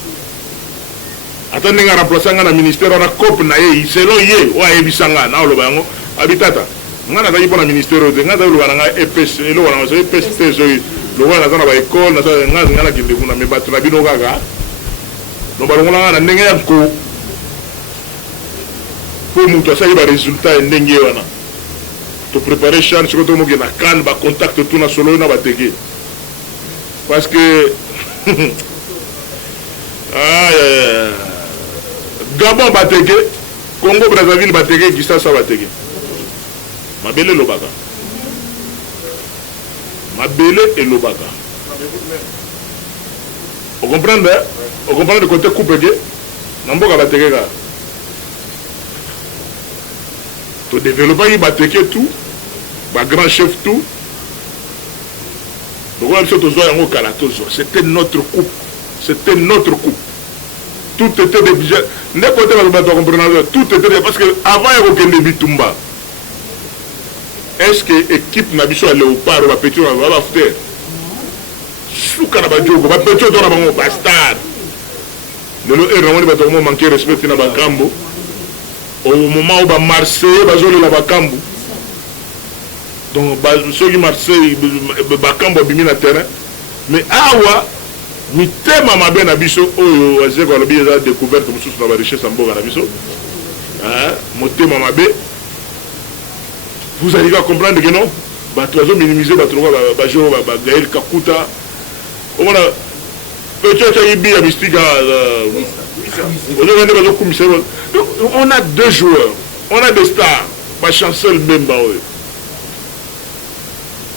Attendez, on a remplacé un ministère, on a copé, selon yé, ou à Ebisanga, on a le bango, habitata. On a dit pour le ministère, on a dit pour le EPS, on a dit EPS, on a dit l'école, on a dit que on a dit donc, on a un peu pour nous faire des résultats. Pour préparer chance, tu as contact tout na solo na batege. Parce que Gabon batege, Congo Brazzaville batege, Kinshasa batege. Mabele Lobaka. Mabele et Lobaka. Vous comprenez? Vous comprenez le côté coupé? Namboka bateke ka. To développer il bateke tout, ba grand chef tout. Donc on a besoin de jouer en Kalatozo. C'était notre coupe. C'était notre coupe. Tout était déjà. N'importe quoi, tout était déjà. Parce que avant il y avait aucun Bitumba. Est-ce que l'équipe n'a pas à Léopard ou à Petit ou à Bafter? Soukanabadjogo, à Petit ou à Bastard. Le héros va manquer respect à Bakambo. Au moment où Marseille va jouer la Bakambo. Donc, ceux qui Marseille, Bakambo a mis le terrain. Mais Awa, mi thème à ma ben abisso, oh, j'ai découvert comme ça la richesse en Boga abisso. motema mabe, vous arrivez à comprendre que non, bato minimiser bato bajo Gaël Kakuta, on a on a deux joueurs, on a des stars, pas chancel même.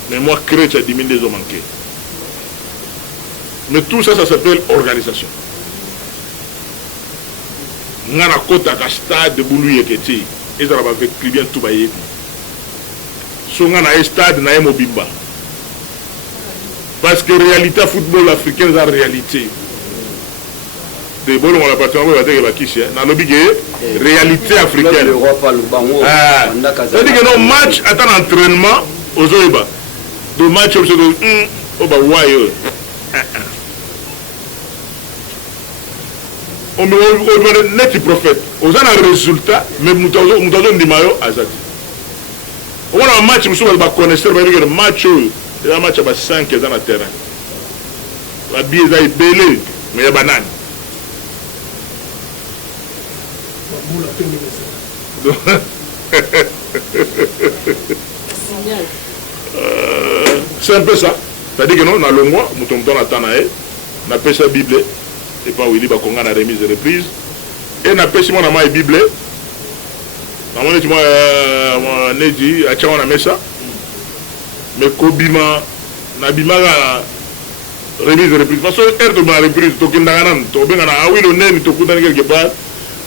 Mais moi, créer, ça diminue les hommes manqués. Mais tout ça, ça s'appelle organisation. On a un stade de Boulou et Keti, et ça va avec bien tout bailler. Si on a un stade, on a un Mobimba. Parce que la réalité football africaine, c'est la réalité. De bon, on a pas trouvé la réalité africaine. C'est-à-dire que nos matchs attendent entraînement aux Oiba. Le match au on me net prophète. On a un résultat, mais nous avons des maillots à Zati. On a un match, nous sommes connaisseurs, mais le match, il y a un match à 5 dans le terrain. La bille est belle, mais il y a banane. C'est un peu ça. C'est-à-dire que non, dans le mois, nous tombons dans la Tanae, on appelle ça Bible, et pas où il y a la remise et reprise, et on appelle ça la Bible. On a dit, on a mis ça, mais Kobima, Nabima, remise et reprise. Parce que l'air de ma reprise, tu as ah oui, le nez, tu as quelque part,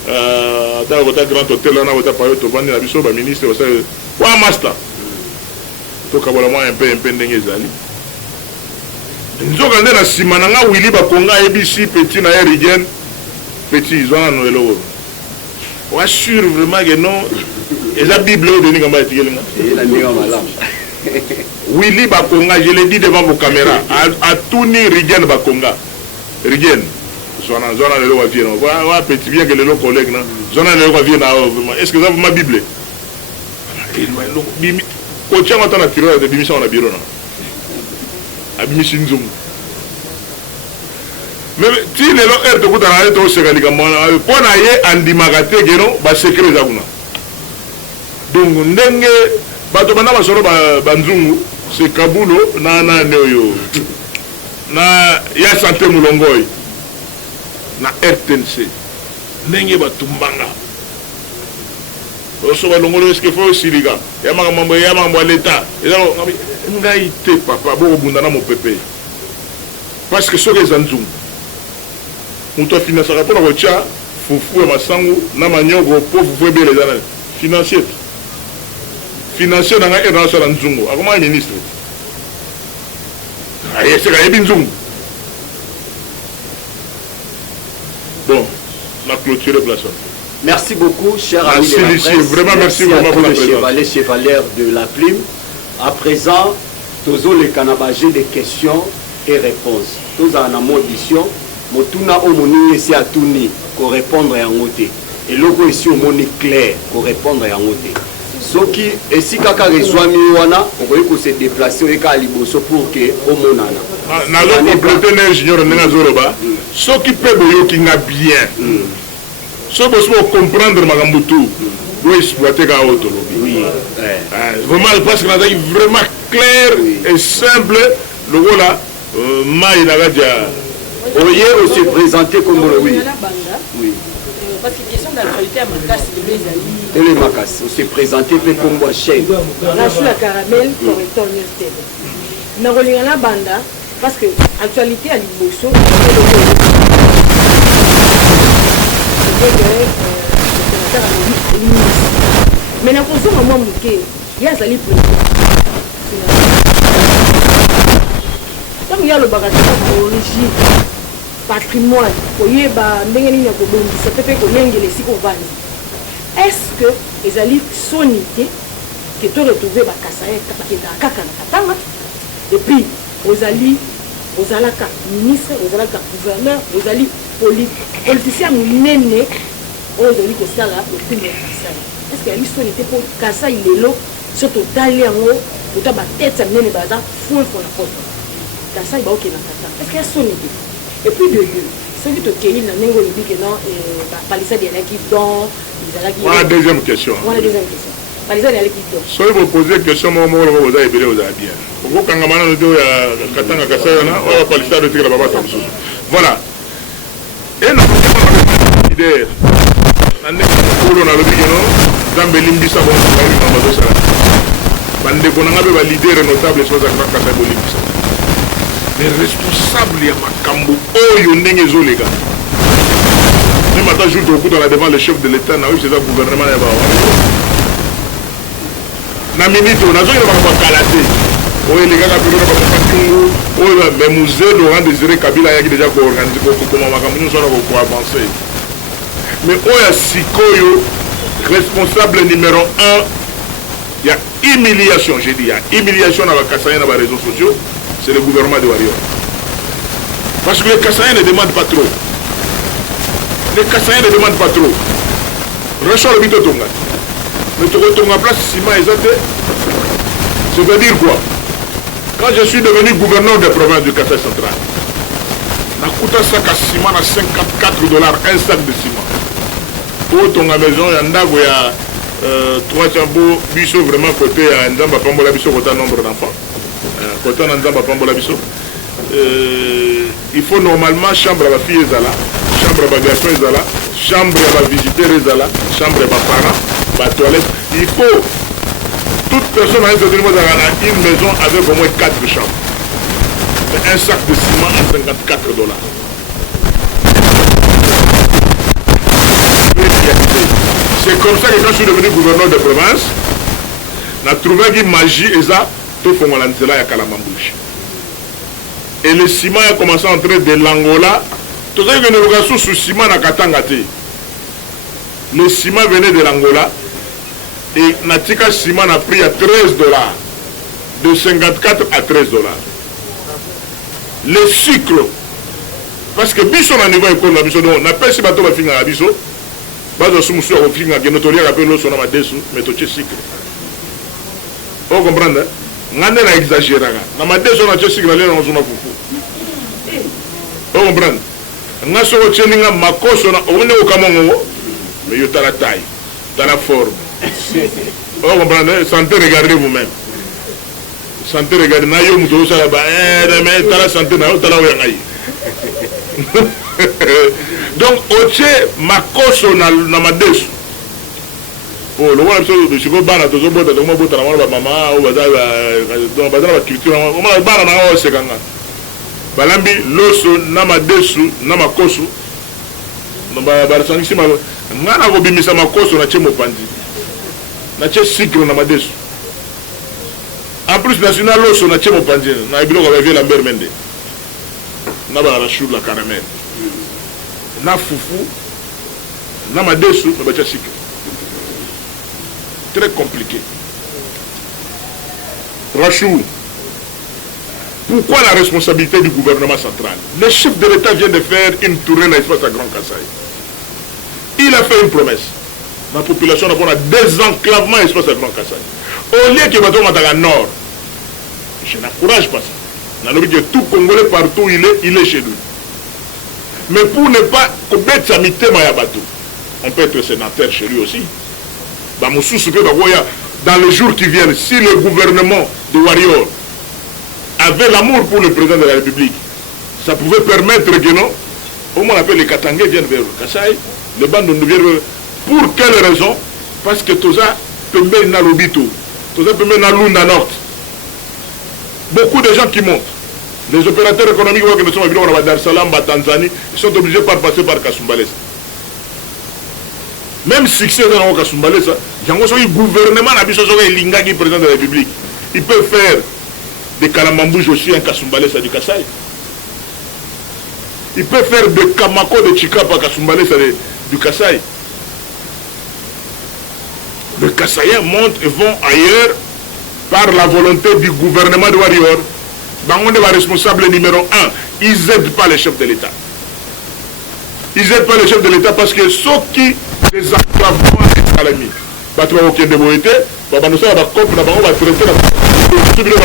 tu as un grand hôtel, tu as parlé, tu as un ministre, tu as un master. Tu as un peu d'engagement. Nous avons un simananga Willy Bakonga ABC petit na Rigen petit ils ont un élo. On assure vraiment que non et la Bible de Ningamba Tigelinga. Et la Ningamba Willy Bakonga, je l'ai dit devant vos caméras, à tourner Rigen Bakonga. Rigen. Zona le wa vient. Wa petit bien que le collègue na. Zona le wa vient vraiment. Est-ce que vous avez ma Bible? Il m'a dit quand tu as entendu la tireur de Bimisa on a bureau na. Abimisinzum. Mais si les gens ont été au Sénégal, ils ont été en secret. Donc, c'est Kabulo, na Santé Moulongoy, na RTNC, Nenge Batumbanga. Est-ce qu'il faut aussi les gars? Il y a l'État. Papa, mon pépé. Parce que ce que les Anzou, on doit financer rapport à votre chat, Foufou et Massango, Namanyogo, pauvre les années. Financier. Financier dans la RNA sur Anzungo. Comment est ministre? C'est un Binzung. Bon, on a clôturé le placement. Merci beaucoup, cher ami de la presse. Vraiment, merci vraiment pour la présence. Chevalier de la plume. À présent, tous les canabagés des questions et réponses. Tous en amont audition, Motuna Omoni ici à Touni pour répondre à un côté. Et logo ici au moni clair pour répondre à un côté. Ce qui est si kaka reçoit Miwana, on peut se déplacer au Caliboso pour que Omonana. Nalo compléter l'ingénieur Nengazoroba. Ce qui peut boyo qui n'a bien. Ce que vous comprendre Magambutu, vous exploitez la auto. Oui. Vraiment, parce que c'est vraiment clair et simple. Le voilà, Maï Nagadia. Oye, on s'est présenté comme le oui. Oui. Parce que question d'actualité à Makas, et les Makas, on s'est présenté comme moi chef. Rachou la caramel, correcteur Nestel. Nous relions la banda parce que l'actualité à l'Iboso, mais dans le moment où il y a des donc il y a le bagage d'origine, patrimoine, est-ce que les alliés sont nités que tu retrouves et puis aux alliés, aux alaka ministres, aux alaka gouverneurs, aux alliés politiciens nés aux alliés que ça là, le film est est-ce que l'histoire n'était pour Kassa il est là, surtout d'aller en haut, pour ta tête, ça mène les bazars, fou pour la porte. Kassa il va au Kassa. Est-ce qu'il y a son idée? Et puis de deux, Ce qui te cueille, non, palissade, il y en a qui donnent. Voilà la deuxième question. Palissade, il y en a qui donnent. Si vous posez une question, vous avez bien. Vous avez bien. Voilà. Et nous avons l'idée. Les responsables ya makambo oyo ndenge ezolega même ata jour tokuta na devant le chef de l'état na oyo c'est ça gouvernement ya bawa na minute nazokina makambo akala te oyo elegaka pelo na bamafatungu oyo mais musée Laurent Désiré Kabila ayaki déjà koorganize kokoma makambo nyonso wana koavance mais oyo ya sikoyo responsable numéro 1 ya humiliation j'ai dit ya humiliation na bakasanya na baréseaux sociaux. C'est le gouvernement de Warrior. Parce que les Kassaïens ne demandent pas trop. Les Kassaïens ne demandent pas trop. Rachel le bito tonga. Mais tu retournes en place, Sima et Zate. Ça veut dire quoi? Quand je suis devenu gouverneur de province du Kassai central, on a coûté un sac à ciment à $54, un sac de ciment. Pour ton maison, il y a un dago, il y a 3 chambeaux, biso vraiment côté à Nzamba Pambola biso côté nombre d'enfants. Côté en Nzamba Pambola biso. Il faut normalement chambre à la fille Zala, chambre à la garçon Zala, chambre à la visiteur Zala, chambre à la parent, la toilette. Il faut toute personne à une maison avec au moins 4 chambres. Un sac de ciment à $54. C'est comme ça que quand je suis devenu gouverneur de province, on a trouvé une magie et ça, tout le monde a Kalamambouche. Et le ciment a commencé à entrer de l'Angola. Tout ça, que nous regardons sous ciment à Katangate. Le ciment venait de l'Angola. Et Natika Ciment a pris à $13. De 54 à $13. Le sucre. Parce que Bisson a niveau économique, on n'a pas si bateau va finir à Bisson. Bazo sumusu au finir à Genotolia rappelle l'eau son amadesu, mais tout est sucre. Vous comprenez? Ngande na exagéré. Na madesu on a sucre là dans son fufu. Vous comprenez? Ngaso ko cheninga makoso na one o kamongo, mais yo ta la taille, ta la forme. Vous comprenez? Santé, regardez vous-même. Santé, regardez. Na yo muto ça là-bas. Mais ta la santé na yo ta la oyangai. Donc, oche makoso na madesu. Oh, le voilà, je suis pas bana, toujours bon, toujours bon, toujours bon, maman, ou bazar, donc bazar la culture, on a bana na o sekanga. Balambi loso na madesu na makoso. No ba sangi ma ngana ko bimisa makoso na chemo pandi. Na che sikro na madesu. En plus national loso na chemo pandi, na ibilo ko ba la mbermende. Na ba la chou la caramel. Na fufu, na madesu, na bacha sikro. Très compliqué. Rachou, pourquoi la responsabilité du gouvernement central? Le chef de l'État vient de faire une tournée dans l'espace à Grand Kassai. Il a fait une promesse. La population a un désenclavement dans l'espace à Grand Kassai. Au lieu que maintenant on dans le nord, je n'encourage pas ça. Dans le but que tout Congolais partout il est chez lui. Mais pour ne pas commettre sa mité Mayabatou, on peut être sénateur chez lui aussi. Dans les jours qui viennent, si le gouvernement de Warrior avait l'amour pour le président de la République, ça pouvait permettre que non, au moins on appelle les Katangais viennent vers le Kassai, les bandes viennent vers. Pour quelle raison? Parce que tout ça peut mettre dans l'Obito, tout ça peut mettre dans l'Unda Nord. Beaucoup de gens qui montent. Les opérateurs économiques qui nous sont venus à Dar Salam, à Tanzanie, ils sont obligés de passer par Kasumbalesa. Même succès dans le Kasumbalesa, le gouvernement n'a pas besoin de président de la République. Il peut faire des Kalamambouj aussi un Kasumbalesa du Kassai. Il peut faire des Kamako de Chikapa Kasumbalesa du Kassai. Les Kassaïens montent et vont ailleurs par la volonté du gouvernement de Warrior. On est responsable numéro 1. Ils n'aident pas les chefs de l'État. Ils n'aident pas les chefs de l'État parce que ceux qui les enclavement à l'ami. Bah, tu vas aucun démoïté, bah, nous sommes à la COP, on va traiter la COP, des activités, des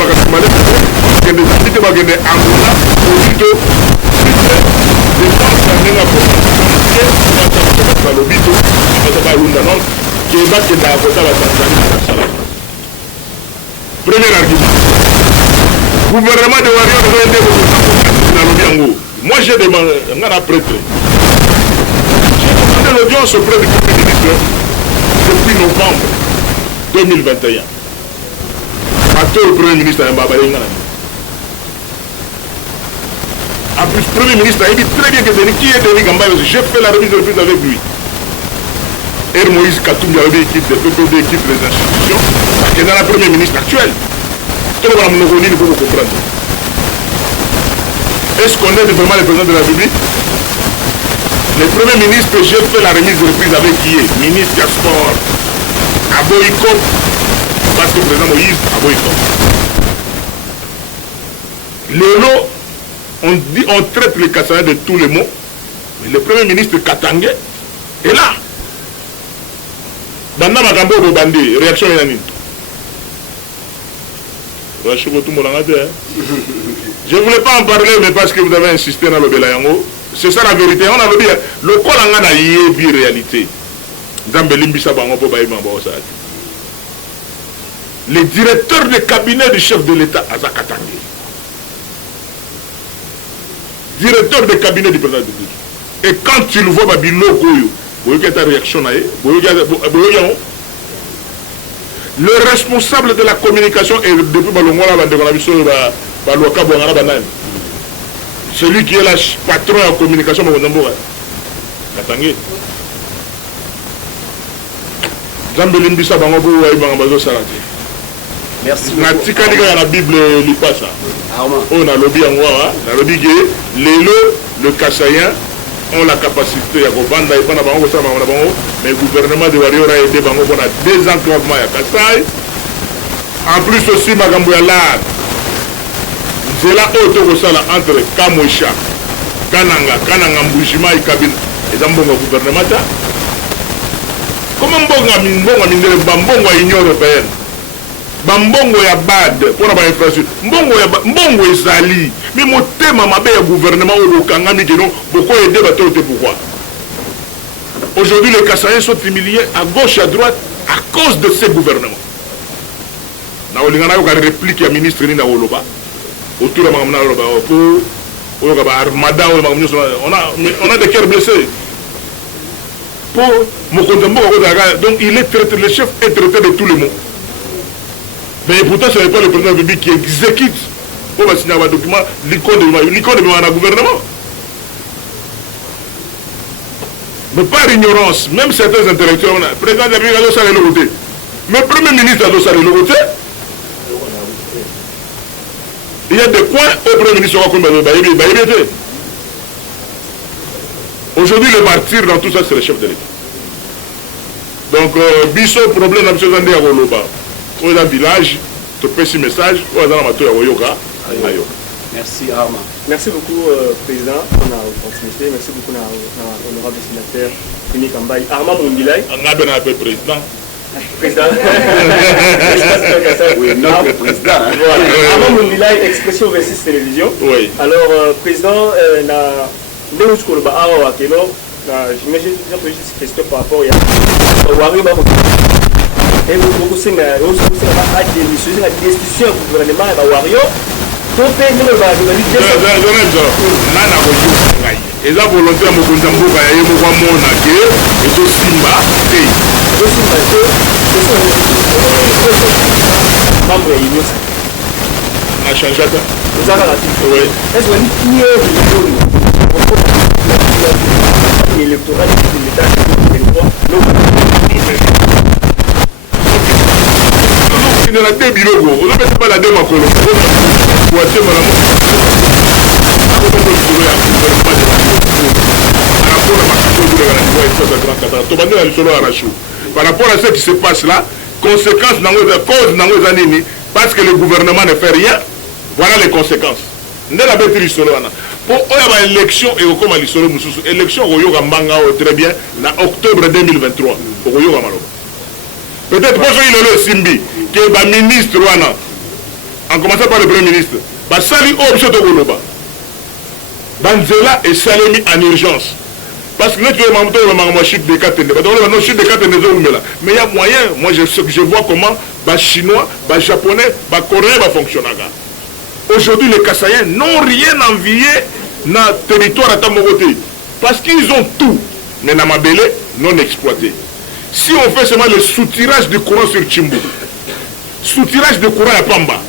Angola, des défense ndenge akoke balobi to baza bayunda non ke bakendaka kota batanzanie na kasala. Premier argument, gouvernement de Wario nalobi yango. Moi j'ai demandé ngana prêtre, j'ai demandé l'audience auprès du Premier ministre depuis novembre 2021. Bateau le Premier ministre a en plus, le Premier ministre a dit très bien que c'est qui est Denis Gamba. J'ai fait la remise de reprise avec lui. Et Moïse Katoum, il y avait l'équipe de PPD, l'équipe des institutions, qui est dans la Premier ministre actuelle. Tout le monde il faut comprendre. Est-ce qu'on est vraiment le président de la République? Le Premier ministre, j'ai fait la remise de reprise avec qui est ministre des Sports, Aboïko, parce que le président Moïse, Aboïko. Le lot, on traite les Kassaïens de tous les mots, mais le Premier ministre Katangé est là. Banda Magambo Bobandi, réaction unanime. Je ne voulais pas en parler, mais parce que vous avez insisté dans le Belayango, c'est ça la vérité. On a dit, le Kolanga n'a pas réalité. Le directeur de cabinet du chef de l'État, Azakatangé. Directeur de cabinet du président de la République. Et quand il voit Babilo Goyo, vous voyez ta réaction, le responsable de la communication est depuis celui qui est le patron de la communication, Merci. La Bible lit pas ça. On a lobby en moi, le Kassaïen ont la capacité à vendre, mais le gouvernement de Wario a aidé pour des enclavements à Kassai. En plus aussi, Magambouala, c'est là entre Kamoisha, Kananga, Mboujima et Kabine, et dans le gouvernement. Comment Mbongo Union européenne? Bambongo ya bad pour la infrastructure mbongo ezali mais motema mabe ya gouvernement au kangami keno beaucoup aider bateau pourquoi aujourd'hui les Kassaïens sont humiliés à gauche à droite à cause de ces gouvernements. Na olingana yo ka réplique ya ministre ni na oloba autour de mamna oloba pour oyo ka armada on a des cœurs blessés pour mokonzambo donc il est traité, le chef est traité de tous les mots. Mais pourtant, ce n'est pas le président de la République qui exécute pour signer un document, l'icône de gouvernement. Mais par ignorance, même certains intellectuels, le président de la République a doit le voter. Mais le Premier ministre a doit le voter. Il y a des points au Premier ministre qui ont aujourd'hui, le martyr dans tout ça, c'est le chef de l'État. Donc, Bissot, problème, M. Zandé à Goloba. Dans le village, tu peux ce message, merci Arma. Merci beaucoup, Président, pour la continuité. Merci beaucoup, l'honorable sénateur Denis Kambaï. Arma Mondilay. On a bien appelé président. Président. Oui, notre président. Arma Mondilay, Expression 26 Télévision. Oui. Alors, Président, j'imagine une question par rapport à Wario. Et vous avez des destitutions du gouvernement à Wario. Donc, et la volonté à Mokonzambo, il y a et Simba, on a changé. Vous avez ratifié. Oui. Est-ce que l'électorat de l'État il y a deux bilogo, on ne met pas la deux macolo. Par rapport à ce qui se passe là, conséquences, cause, parce que le gouvernement ne fait rien, voilà les conséquences. Pour l'élection et au comment l'élection très bien en octobre 2023 peut-être pour il le Simbi que le ministre en commençant par le premier ministre sali option de Goloba Banzela et Salemi en urgence. Parce que nous, tu chute de 4 mais il y a moyen. Moi, je vois comment les Chinois, les Japonais, les Coréens fonctionnent. Aujourd'hui, les Kassaïens n'ont rien envié dans le territoire à Tamogoté. Parce qu'ils ont tout, mais dans ma belle, non exploité. Si on fait seulement le soutirage du courant sur Chimbu, soutirage de courant à Pamba,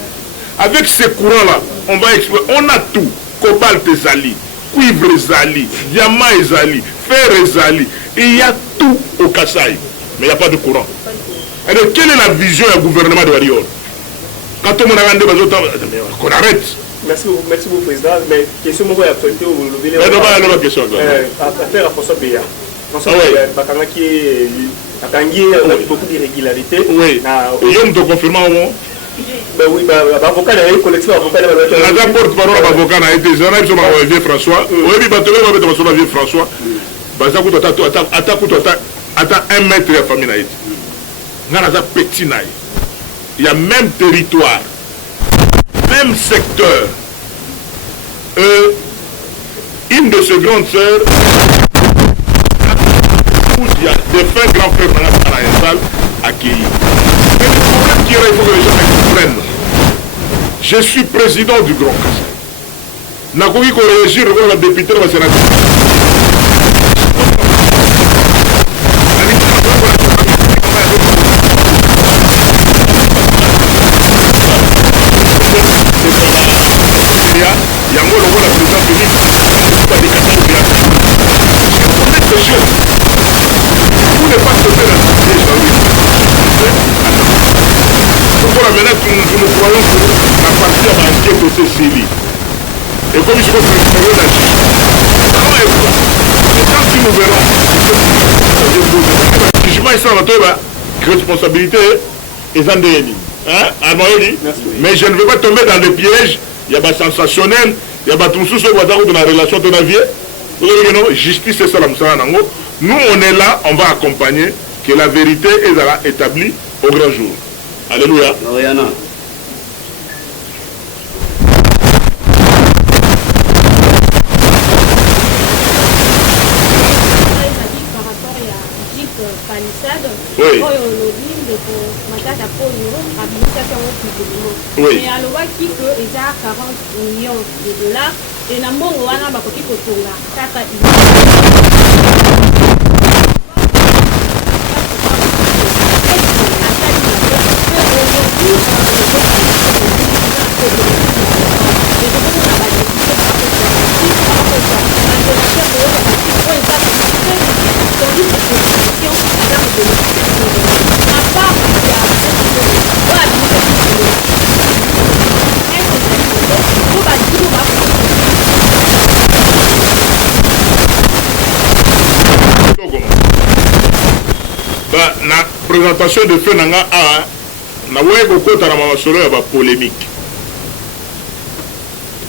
avec ces courants-là, on va exploiter. On a tout. Cobalt et Zali, cuivre et Zali, diamant et Zali, fer et Zali. Il y a tout au Kasaï, mais il n'y a pas de courant. Alors, quelle est la vision du gouvernement de Warior? Quand on a rendu qu'on arrête. Merci beaucoup, Président. Mais question de l'actualité, vous le la question. Affaire à François Béa. François Béa, il y a beaucoup d'irrégularités. Oui. Il y a un confirmation au moins. Oui, l'avocat a été collectif. La porte-parole de l'avocat a été vieux François. Oui, vieux François. Attends, 1 mètre de famille. Il y a même territoire, même secteur. Une de ses grandes sœurs, il y a des frères grands frères dans la salle accueillis. Mais le problème qu'il y a, il faut que les gens comprennent. Je suis président du Grand Kassai. Nakoki ko réagir comme le député de la sénateur. Yango le la président Félix, pas des Kassai de la. On est des jeunes. Vous n'êtes pas sauté dans ce piège là, oui. Donc voilà, maintenant, nous croyons que la partie a manqué de ces séries. Et comme je peux préférer la juge, comment est-ce que quand nous verrons, le jugement est sans la responsabilité et sans déni. Mais je ne veux pas tomber dans des pièges. Il y a des sensationnels, il y a des tout ce dans la relation de la vie. Justice et salam. Nous, on est là, on va accompagner que la vérité est établie au grand jour. Alléluia. Oui. Oui. Mais alobaki que eza 40 millions de dollars et na mbongo wana bakoki kotonga kaka la présentation de fait nanga a na weko kota na masolo ya ba polémique.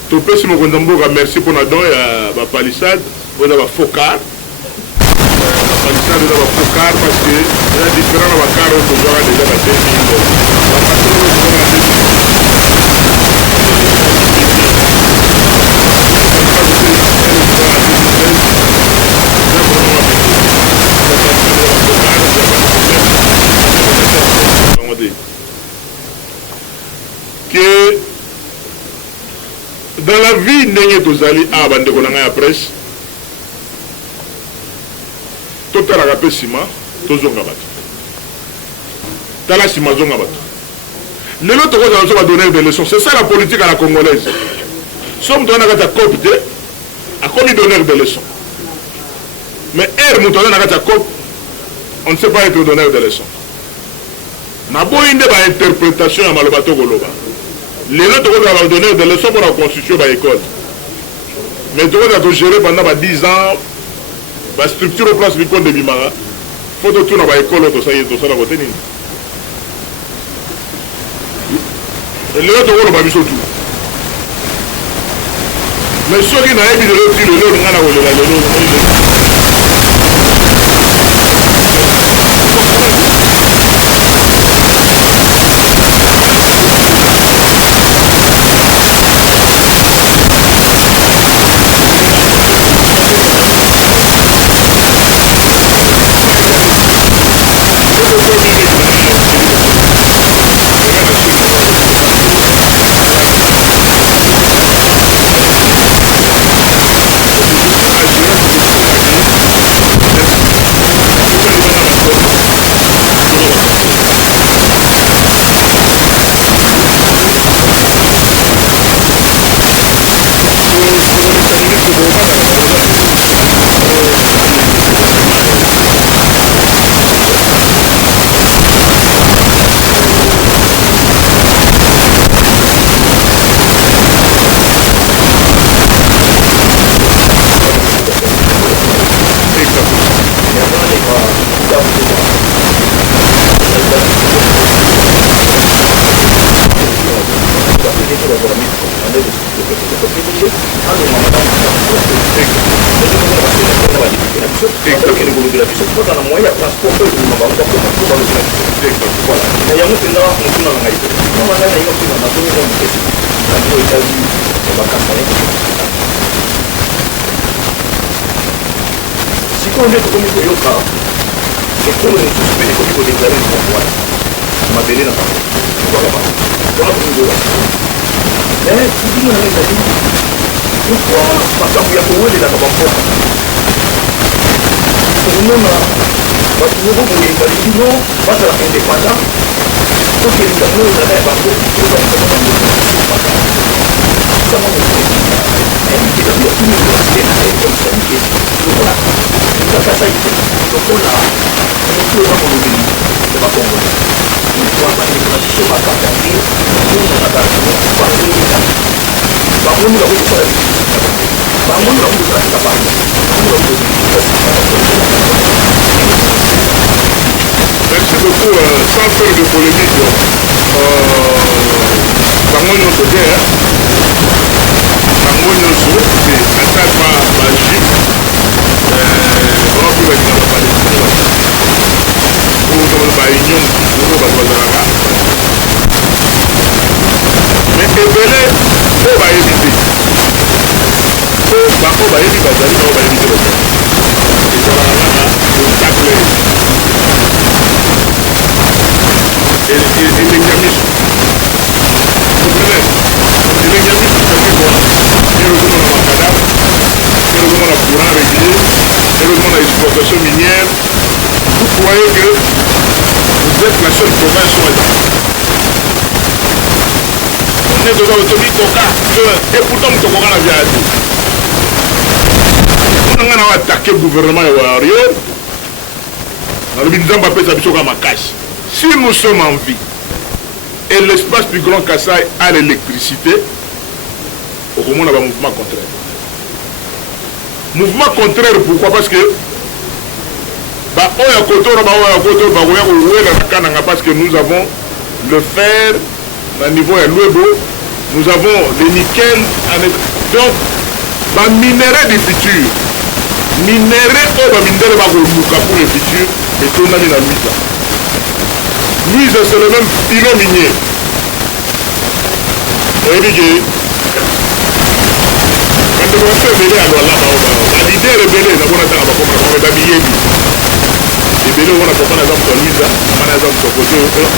To pesi mo konzamboka merci pour na don ya ba palissade, on a ba focar. Palissade de ba focar parce que il y a différents ba caro que j'aurai déjà ba 2000. La masolo ko que dans la vie ndenge tozali a bandeko na ngai ya presse totalaka mpe nsima tozonga bato tala nsima zonga bato lelo tokozala biso badonneur de leçon. C'est ça la politique à la congolaise. So moto wana kati ya cope te akomi donneur de leçon, mais moto aza na kati ya cope on ne sait pas être donneur de leçon. Naboyi nde bainterprétation ya maloba tokoloba lelo tokozala badonneur de leçon pour la constitution baécole, mais tokozala togérer pendant 10 ans bastructure au place bikonde bimaka fo totuna baécole tosala kote nini lelo tokoloba biso tu. Mais soki nayebi lelo ti lelo nga na kolela lelo sikoyo nde tokomi koyoka ekolo mosusu mpe ekomi kodeklare pouvoir mabele na bango wana komi koyoka mais sidino nanga ezali pourkoi makambo ya kowelelaka bamboka omona bato moko boye balingi no bazalaka indépendant tokelinga no ezalaka ya bango ezalaka bango sama lokola kakasa ite lokola motu eza molobeli ya bakongole bandeko na biso bakangaki omonaka bangonika bangoni bakoki kosala bangoni bakoki kosalaka bango Merci beaucoup. Sans faire de polémique, bango nyonso te bango nyonso ata bajuif bakoki balinga na palestine baunion oyo bato bazalaka mais ebele oyo bayebi te oyo bayebi bazali na oyo bayebi te bazali ezalaka kaka obstacle elengiamiso elengiamiso kakeko wana erozomona makadavre erozomona courant régulier erozomona exploitation minière vous croyez que vous êtes la seule province où elle on est dans l'automikoka et pourtant motokoka na via te mpona ngai na attaqué gouvernement ya wario nalobi nzambe apesa biso kaka makasi. Si nous sommes en vie et l'espace du Grand Kassai a l'électricité, au moment on a un mouvement contraire. Mouvement contraire, pourquoi? Parce que parce que nous avons le fer au niveau de l'Ouebo, nous avons le nickel, donc le minerai du futur, minerai pour le futur, et tout le monde a mis ça. Lui, c'est le même pilon minier. Et dit quand on fait belé à l'idée est rebelle, on a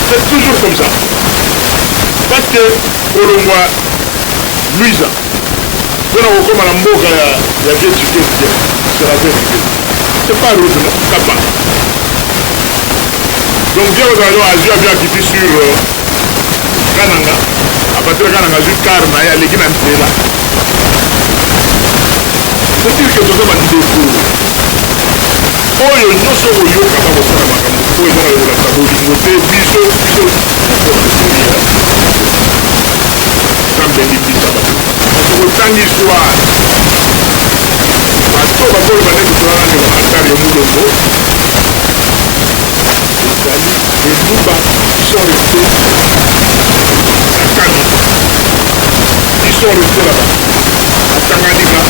c'est toujours comme ça. Parce que pour le mois, Louisa, on a comme la mboka ya c'est la vérité. C'est pas rouge, non? Capable. Donc bien aux agents Azure bien quitté sur Kananga, à partir de Kananga jusqu'à Karna, il y a les guinées là. C'est-à-dire que tout ça va dire pour oh yo no so yo kaba ko sala makamu ko yo na la tabodi ngote biso biso ko studio sambe ni bisa ba ko tangi soir ato ba ko ba ne ko la ni ba atari mulongo les Louba sont restés à Kano. Ils sont restés là-bas. À Tanganyika.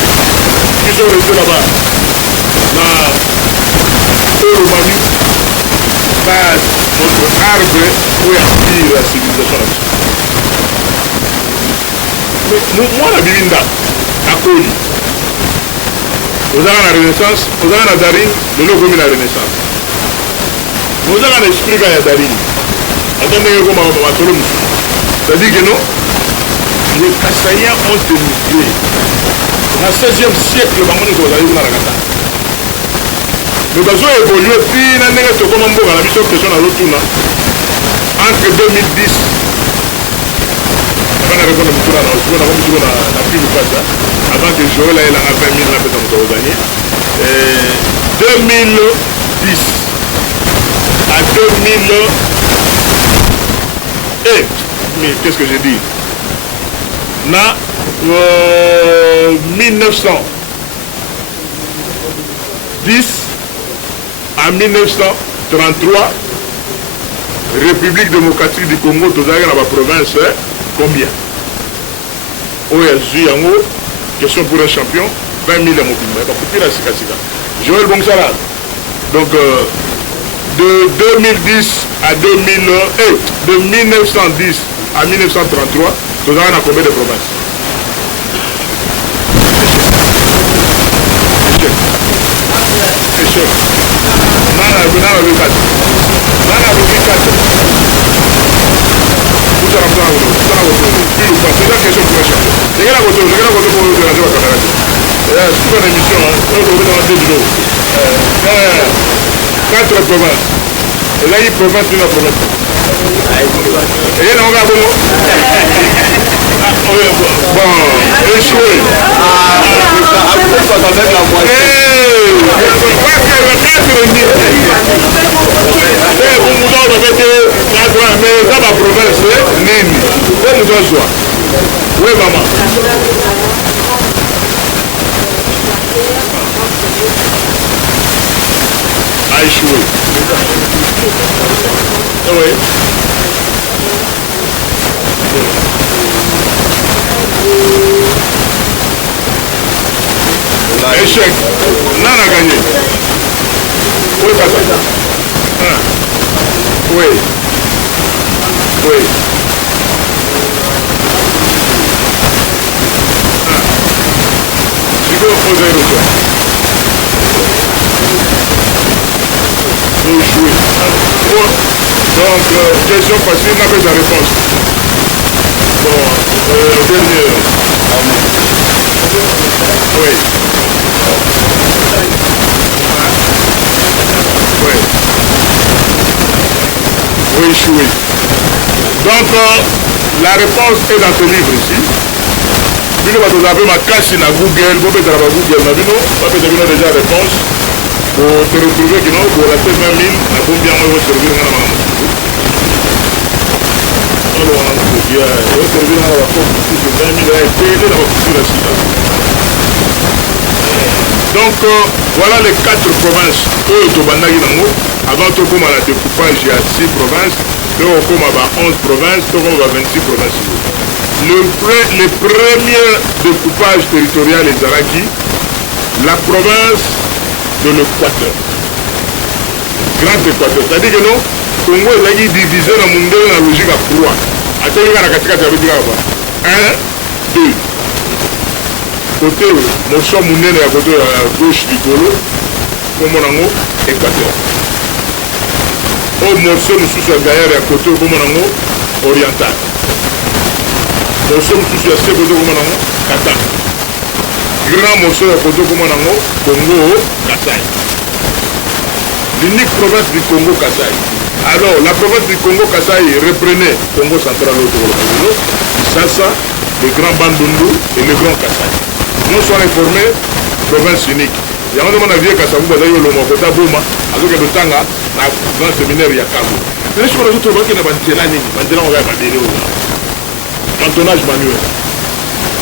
Ils sont restés là-bas. Dans Roumanie. Base notre arbre pour appuyer la civilisation là-dessus. Mais moi, la Bilinda, à Koli, vous avez la Renaissance, vous avez la Darine, de l'eau comme la Renaissance. Nous avons expliqué à Darine. Attendez, c'est-à-dire que non, les Kassaïens ont émigré. Dans le 16e siècle, les Bangoni sont allés dans la Kata. Nous avons évolué, puis nous avons été comme un peu à la mission de question à l'autre entre 2010, avant que Joël ait la 20 000 dans 2010. À 2000 et mais qu'est-ce que j'ai dit na 1910 à 1933 République démocratique du Congo, tout ça dans la province combien question pour un champion, 20 000 à Mobimba. Joël Bongsala. Donc, de 2010 à 2000, de 1910 à 1933, nous avons combien de provinces? Échec. Nana avait 4. Nana avait 4. Vous avez c'est la question pour un champion. C'est la question pour la caméra. C'est une émission, on 4 provinces. Et là, il province, une province. Et là, on va bon, échoué. Après, ça va mettre la moitié. Mais dans ma province, Nini, comme toi, sois. Oui, maman. A échoué. Oui. Échec. Nan a gagné. Oui, pas ça. Oui. Oui. Je vais poser le choix. Échoué. Donc, question facile, n'a pas de réponse. Bon, dernier. Oui. Oui. Oui, échoué. Donc, la réponse est dans ce livre ici. Vous avez ma casse sur Google, vous pouvez travailler Google, vous avez déjà la réponse. Pour te retrouver, pour la tête 20 000, la bombe bien, on va servir dans la main. Donc voilà les 4 provinces avant de commencer à découpage il y a 6 provinces, donc on commence à 11 provinces, donc on va 26 provinces. Le premier découpage territorial est Zaraki, la province de l'Équateur, Grand Équateur, c'est-à-dire que non, Congo est divisé dans le monde dans la logique à croix. Attendez, la catégorie, ça veut dire quoi? 1, 2. Côté, mon son mounene à côté à gauche du colo, comme on a Équateur. Au morceau, nous sommes à Gaïa à côté, comme on a oriental. Morceau, nous sommes à côté, comme on a Kata. Grand morceau à côté, comme on a Congo, Kassai. L'unique province du Congo, Kassai. Alors, la province du Congo Kassai reprenait Congo central, Sassa, le Grand Bandundu et le Grand Kassai. Nous sommes informés, province unique. Il y a un moment où Kassabou, il y a le Mokota Bouma, avec le Tanga, dans le grand séminaire Yakago. Mais je crois que nous avons Antonnage manuel.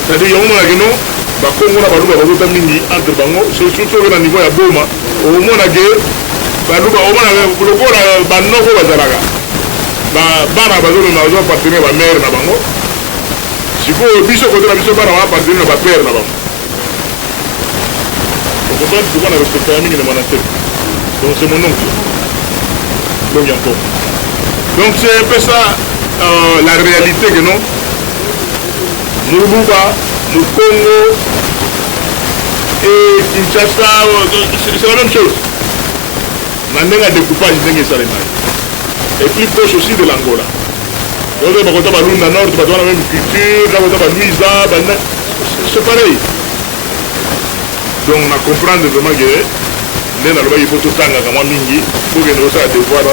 C'est-à-dire qu'il y a un moment où Congo n'a pas de entre Bango, c'est surtout au niveau de Bouma, au moment où baluba omona lokola banoko bazalaka bana bazolo na bazo appartenir ba mère na bango sikoyo biso kote na biso bana ba appartenir na ba père na bango okoba tukana respecter ya mingi na mwana tête donc c'est mon oncle donc encore donc c'est un peu ça la réalité que non Muluba, le Congo et Kinshasa c'est la même chose. On a un découpage et plus proche aussi de l'Angola. Donc, on a la nord, on a la même culture, on a Luisa, c'est pareil. Donc, on a compris vraiment que il faut tout le temps pour que nous ayons des voies là.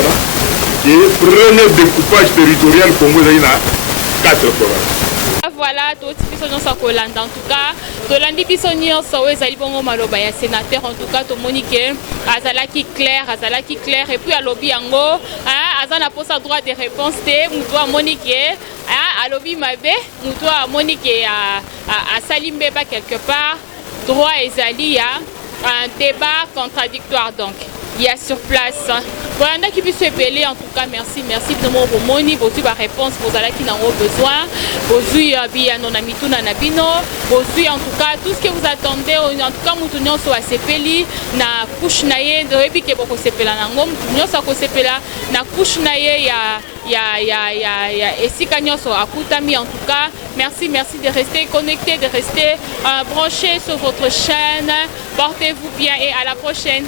Et le premier découpage territorial congolais a 4 provinces. Voilà, tout ce qui sont Kolanda. En tout cas, Tolandi Bissonio, Sawezali Bongo Maloba, sénateur, en tout cas, Monique, Azalaki clair, et puis à Lobby Ango, Azana pour sa droit de réponse, Moutoua Monique, à Lobby Mabe, Moutoua Monique, à Salimbeba quelque part, droit Ezali, un débat contradictoire donc. il y a sur place. Voilà, qui puisse appeler, en tout cas, merci de mon moni, vous avez réponse, vous avez qui n'en ont besoin, vous avez bien non amitu na nabino, vous avez en tout cas tout ce que vous attendez, en tout cas, nous tenons sur la sepeli, na couche naye, de répi que beaucoup sepela n'angom, nous tenons sur sepela, na couche naye, et si kanyo sur akutami, en tout cas, merci de rester connecté, de rester branché sur votre chaîne, portez-vous bien et à la prochaine.